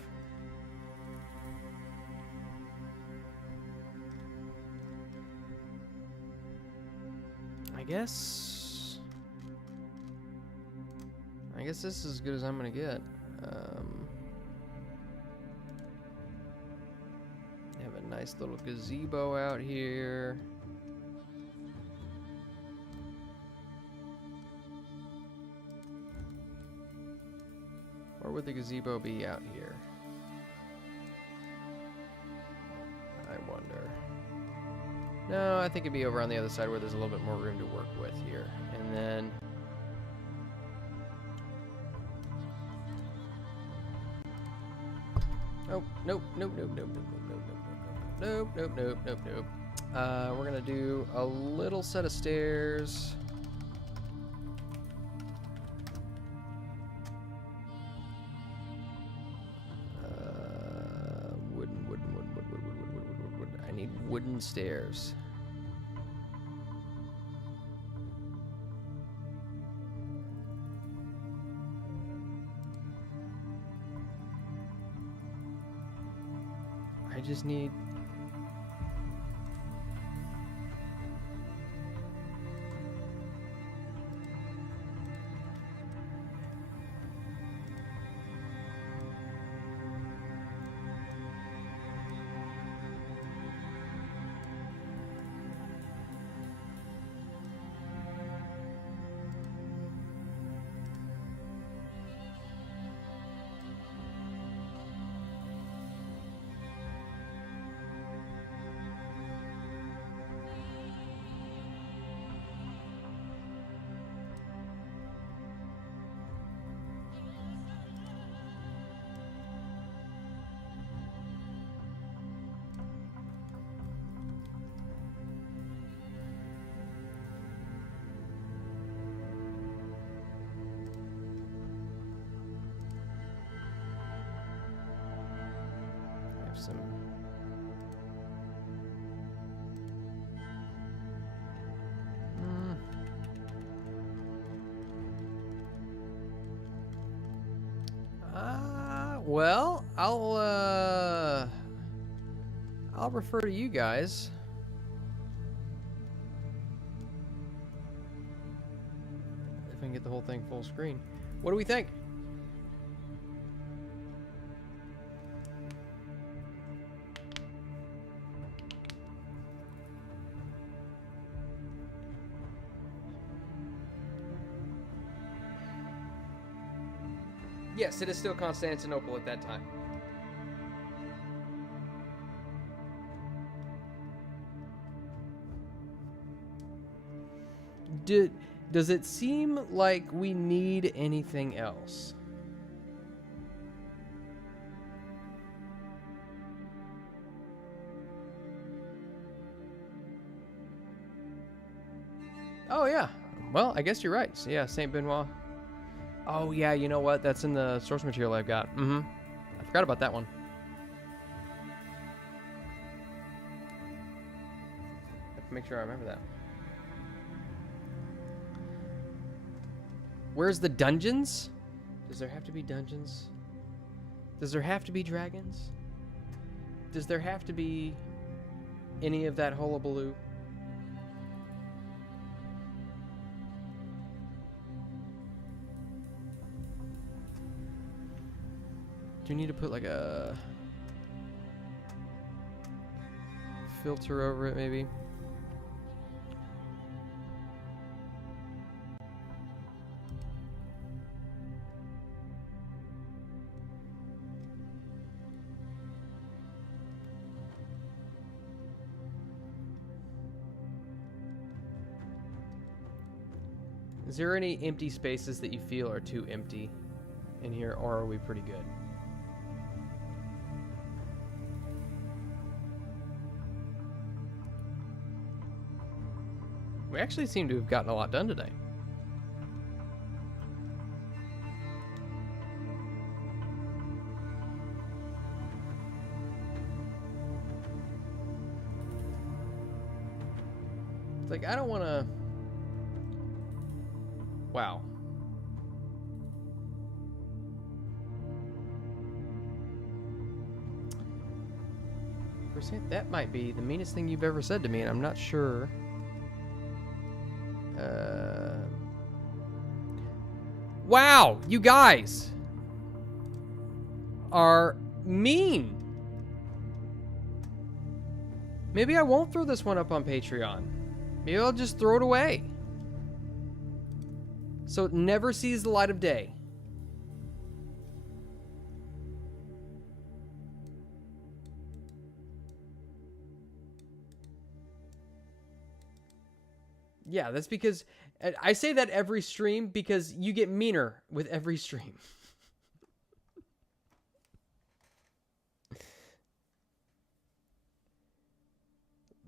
guess this is as good as I'm gonna get. Have a nice little gazebo out here. Or would the gazebo be out here? I wonder. No, I think it'd be over on the other side where there's a little bit more room to work with here. And then... Oh, nope, nope, nope, nope, nope, nope, nope, nope, nope, nope, nope, nope. We're gonna do a little set of stairs. Wooden. I need wooden stairs. I just need... Some well, I'll refer to you guys. If I can get the whole thing full screen. What do we think? Yes, it is still Constantinople at that time. Does it seem like we need anything else? Oh, yeah. Well, I guess you're right. So, yeah, St. Benoit. Oh, yeah, you know what? That's in the source material I've got. I forgot about that one. I have to make sure I remember that. Where's the dungeons? Does there have to be dungeons? Does there have to be dragons? Does there have to be any of that hullabaloo? Do you need to put like a filter over it, maybe? Is there any empty spaces that you feel are too empty in here, or are we pretty good? We actually seem to have gotten a lot done today. It's like, I don't want to... Wow. That might be the meanest thing you've ever said to me, and I'm not sure. Wow, you guys are mean. Maybe I won't throw this one up on Patreon. Maybe I'll just throw it away, so it never sees the light of day. Yeah, that's because I say that every stream because you get meaner with every stream.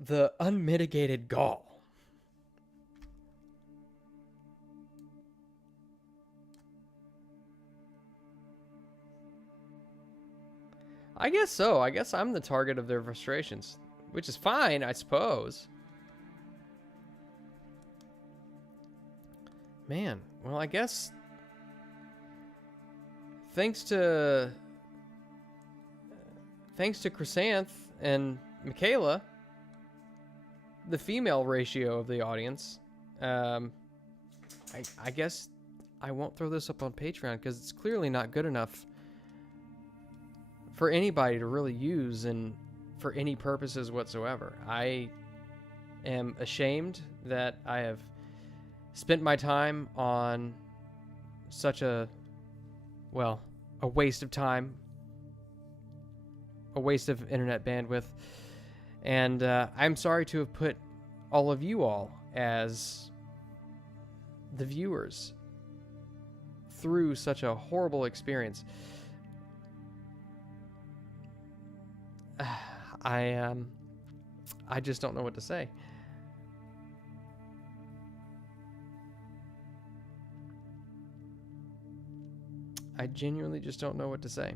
The unmitigated gall. I guess so. I guess I'm the target of their frustrations, which is fine, I suppose. Man, well, I guess thanks to Chrysanth and Michaela, the female ratio of the audience, I guess I won't throw this up on Patreon because it's clearly not good enough for anybody to really use and for any purposes whatsoever. I am ashamed that I have spent my time on such a waste of time, a waste of internet bandwidth, and I'm sorry to have put all of you all as the viewers through such a horrible experience. I just don't know what to say. I genuinely just don't know what to say.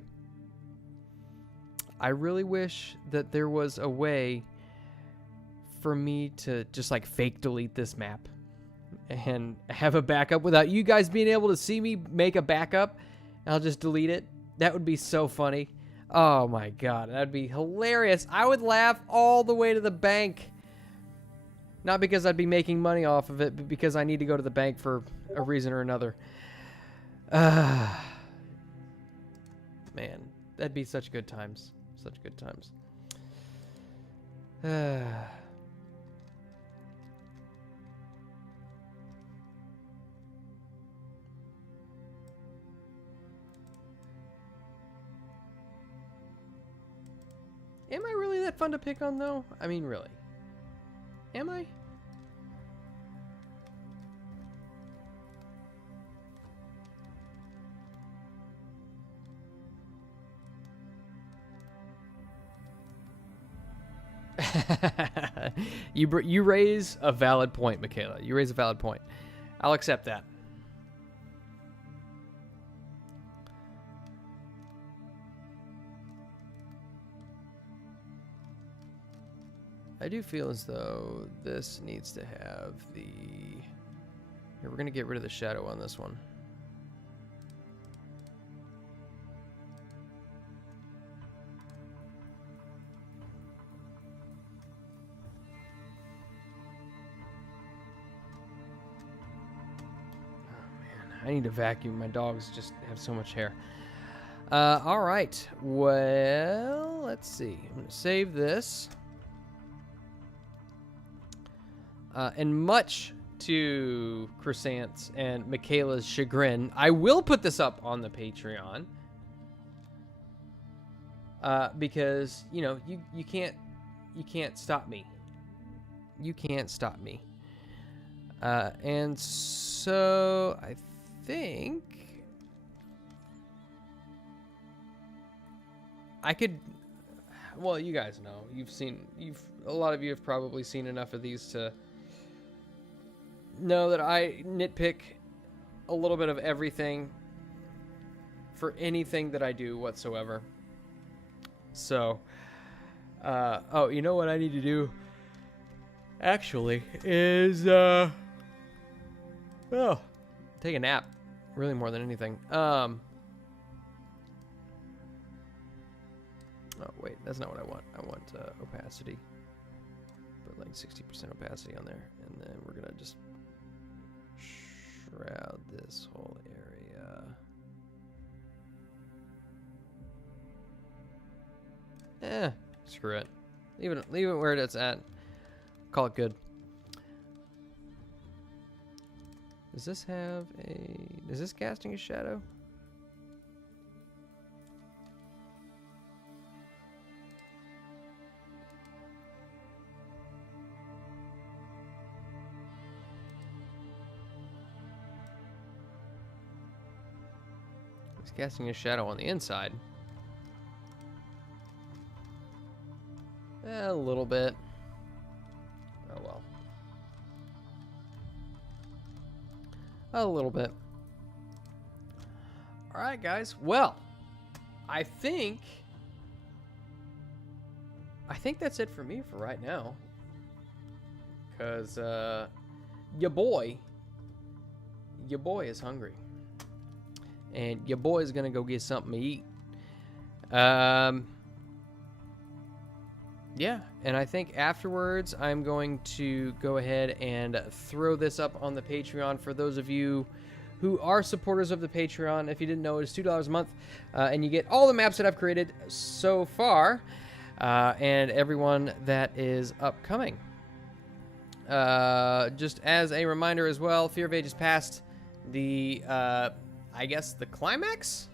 I really wish that there was a way for me to just like fake delete this map and have a backup without you guys being able to see me make a backup. I'll just delete it. That would be so funny. Oh my god, that'd be hilarious. I would laugh all the way to the bank. Not because I'd be making money off of it, but because I need to go to the bank for a reason or another. Man, that'd be such good times. Such good times. Am I really that fun to pick on, though? I mean, really. Am I? You raise a valid point, Michaela. You raise a valid point. I'll accept that. I do feel as though this needs to have the... Here, we're going to get rid of the shadow on this one. I need to vacuum. My dogs just have so much hair. All right. Well, let's see. I'm going to save this. And much to Chrysanth's and Michaela's chagrin, I will put this up on the Patreon. Because, you know, you can't stop me. You can't stop me. And so I think I could, well, you guys know, a lot of you have probably seen enough of these to know that I nitpick a little bit of everything for anything that I do whatsoever. So, oh, you know what I need to do actually is, take a nap, really, more than anything. Oh wait, that's not what I want. I want opacity. Put like 60% opacity on there, and then we're gonna just shroud this whole area. Screw it. Leave it where it's at. Call it good. Does this have a... Is this casting a shadow? It's casting a shadow on the inside. A little bit. Oh well. A little bit. Alright, guys. Well, I think that's it for me for right now. Because, your boy is hungry. And your boy is going to go get something to eat. Yeah, and I think afterwards I'm going to go ahead and throw this up on the Patreon for those of you who are supporters of the Patreon. If you didn't know, it's $2 a month, and you get all the maps that I've created so far, and everyone that is upcoming. Just as a reminder as well, Fear of Ages Past, the, I guess the climax?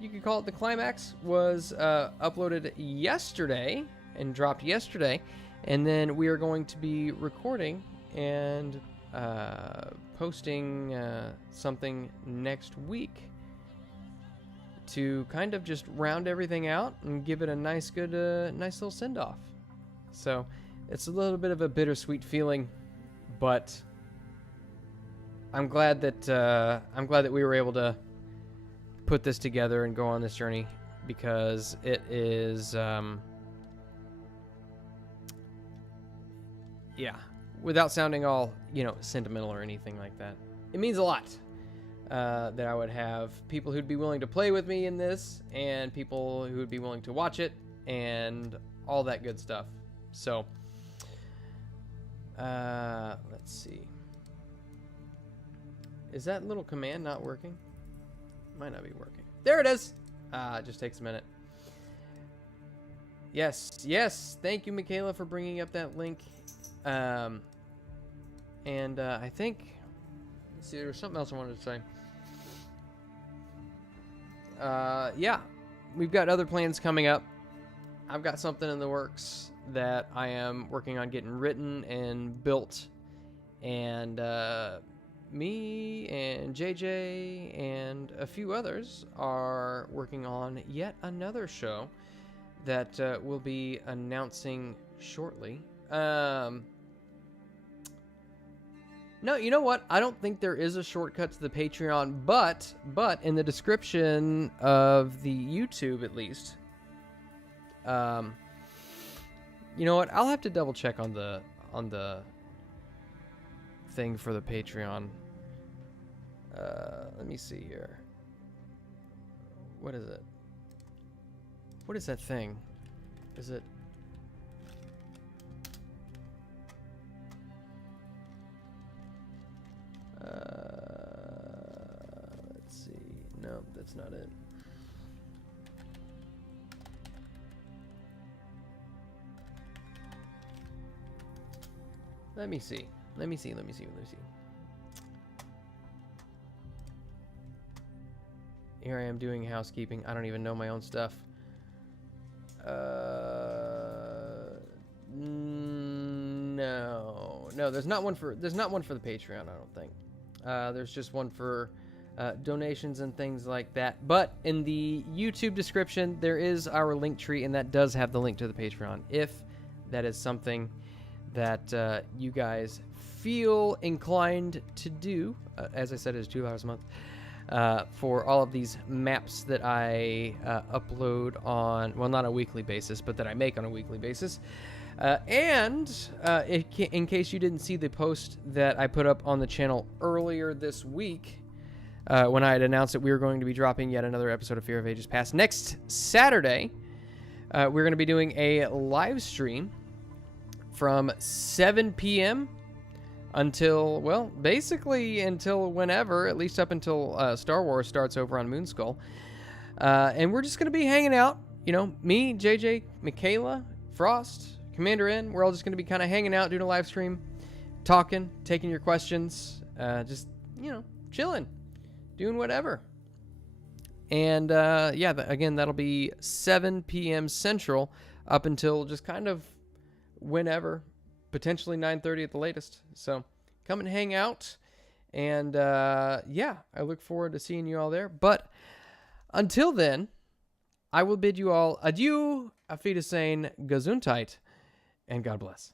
You could call it the climax, was uploaded yesterday and dropped yesterday, and then we are going to be recording and posting something next week to kind of just round everything out and give it a nice little send-off. So it's a little bit of a bittersweet feeling, but I'm glad that we were able to put this together and go on this journey, because it is yeah, without sounding all, sentimental or anything like that, it means a lot that I would have people who'd be willing to play with me in this, and people who would be willing to watch it, and all that good stuff. So let's see, is that little command not working? Might not be working. There it is. It just takes a minute. Yes. Thank you, Michaela, for bringing up that link. And I think... Let's see, there was something else I wanted to say. Yeah. We've got other plans coming up. I've got something in the works that I am working on getting written and built. And... me and JJ and a few others are working on yet another show that we'll be announcing shortly. No, you know what? I don't think there is a shortcut to the Patreon, but in the description of the YouTube, at least, you know what? I'll have to double check on the thing for the Patreon. Let me see here. What is it? What is that thing? Is it... let's see. No, that's not it. Let me see. Here I am doing housekeeping. I don't even know my own stuff. No, there's not one for the Patreon, I don't think. There's just one for donations and things like that. But in the YouTube description, there is our link tree, and that does have the link to the Patreon. If that is something that you guys feel inclined to do, as I said, it's $2 a month. For all of these maps that I upload on, well, not a weekly basis, but that I make on a weekly basis. And in case you didn't see the post that I put up on the channel earlier this week, when I had announced that we were going to be dropping yet another episode of Fear of Ages Past next Saturday, we're going to be doing a live stream from 7 p.m. until, well, basically until whenever, at least up until Star Wars starts over on Moonskull. And we're just going to be hanging out, me, JJ, Michaela, Frost, Commander N, we're all just going to be kind of hanging out, doing a live stream, talking, taking your questions, just, chilling, doing whatever. And, again, that'll be 7 p.m. Central up until just kind of whenever, potentially 9:30 at the latest. So come and hang out. And, I look forward to seeing you all there. But until then, I will bid you all adieu, auf Wiedersehen, Gesundheit, and God bless.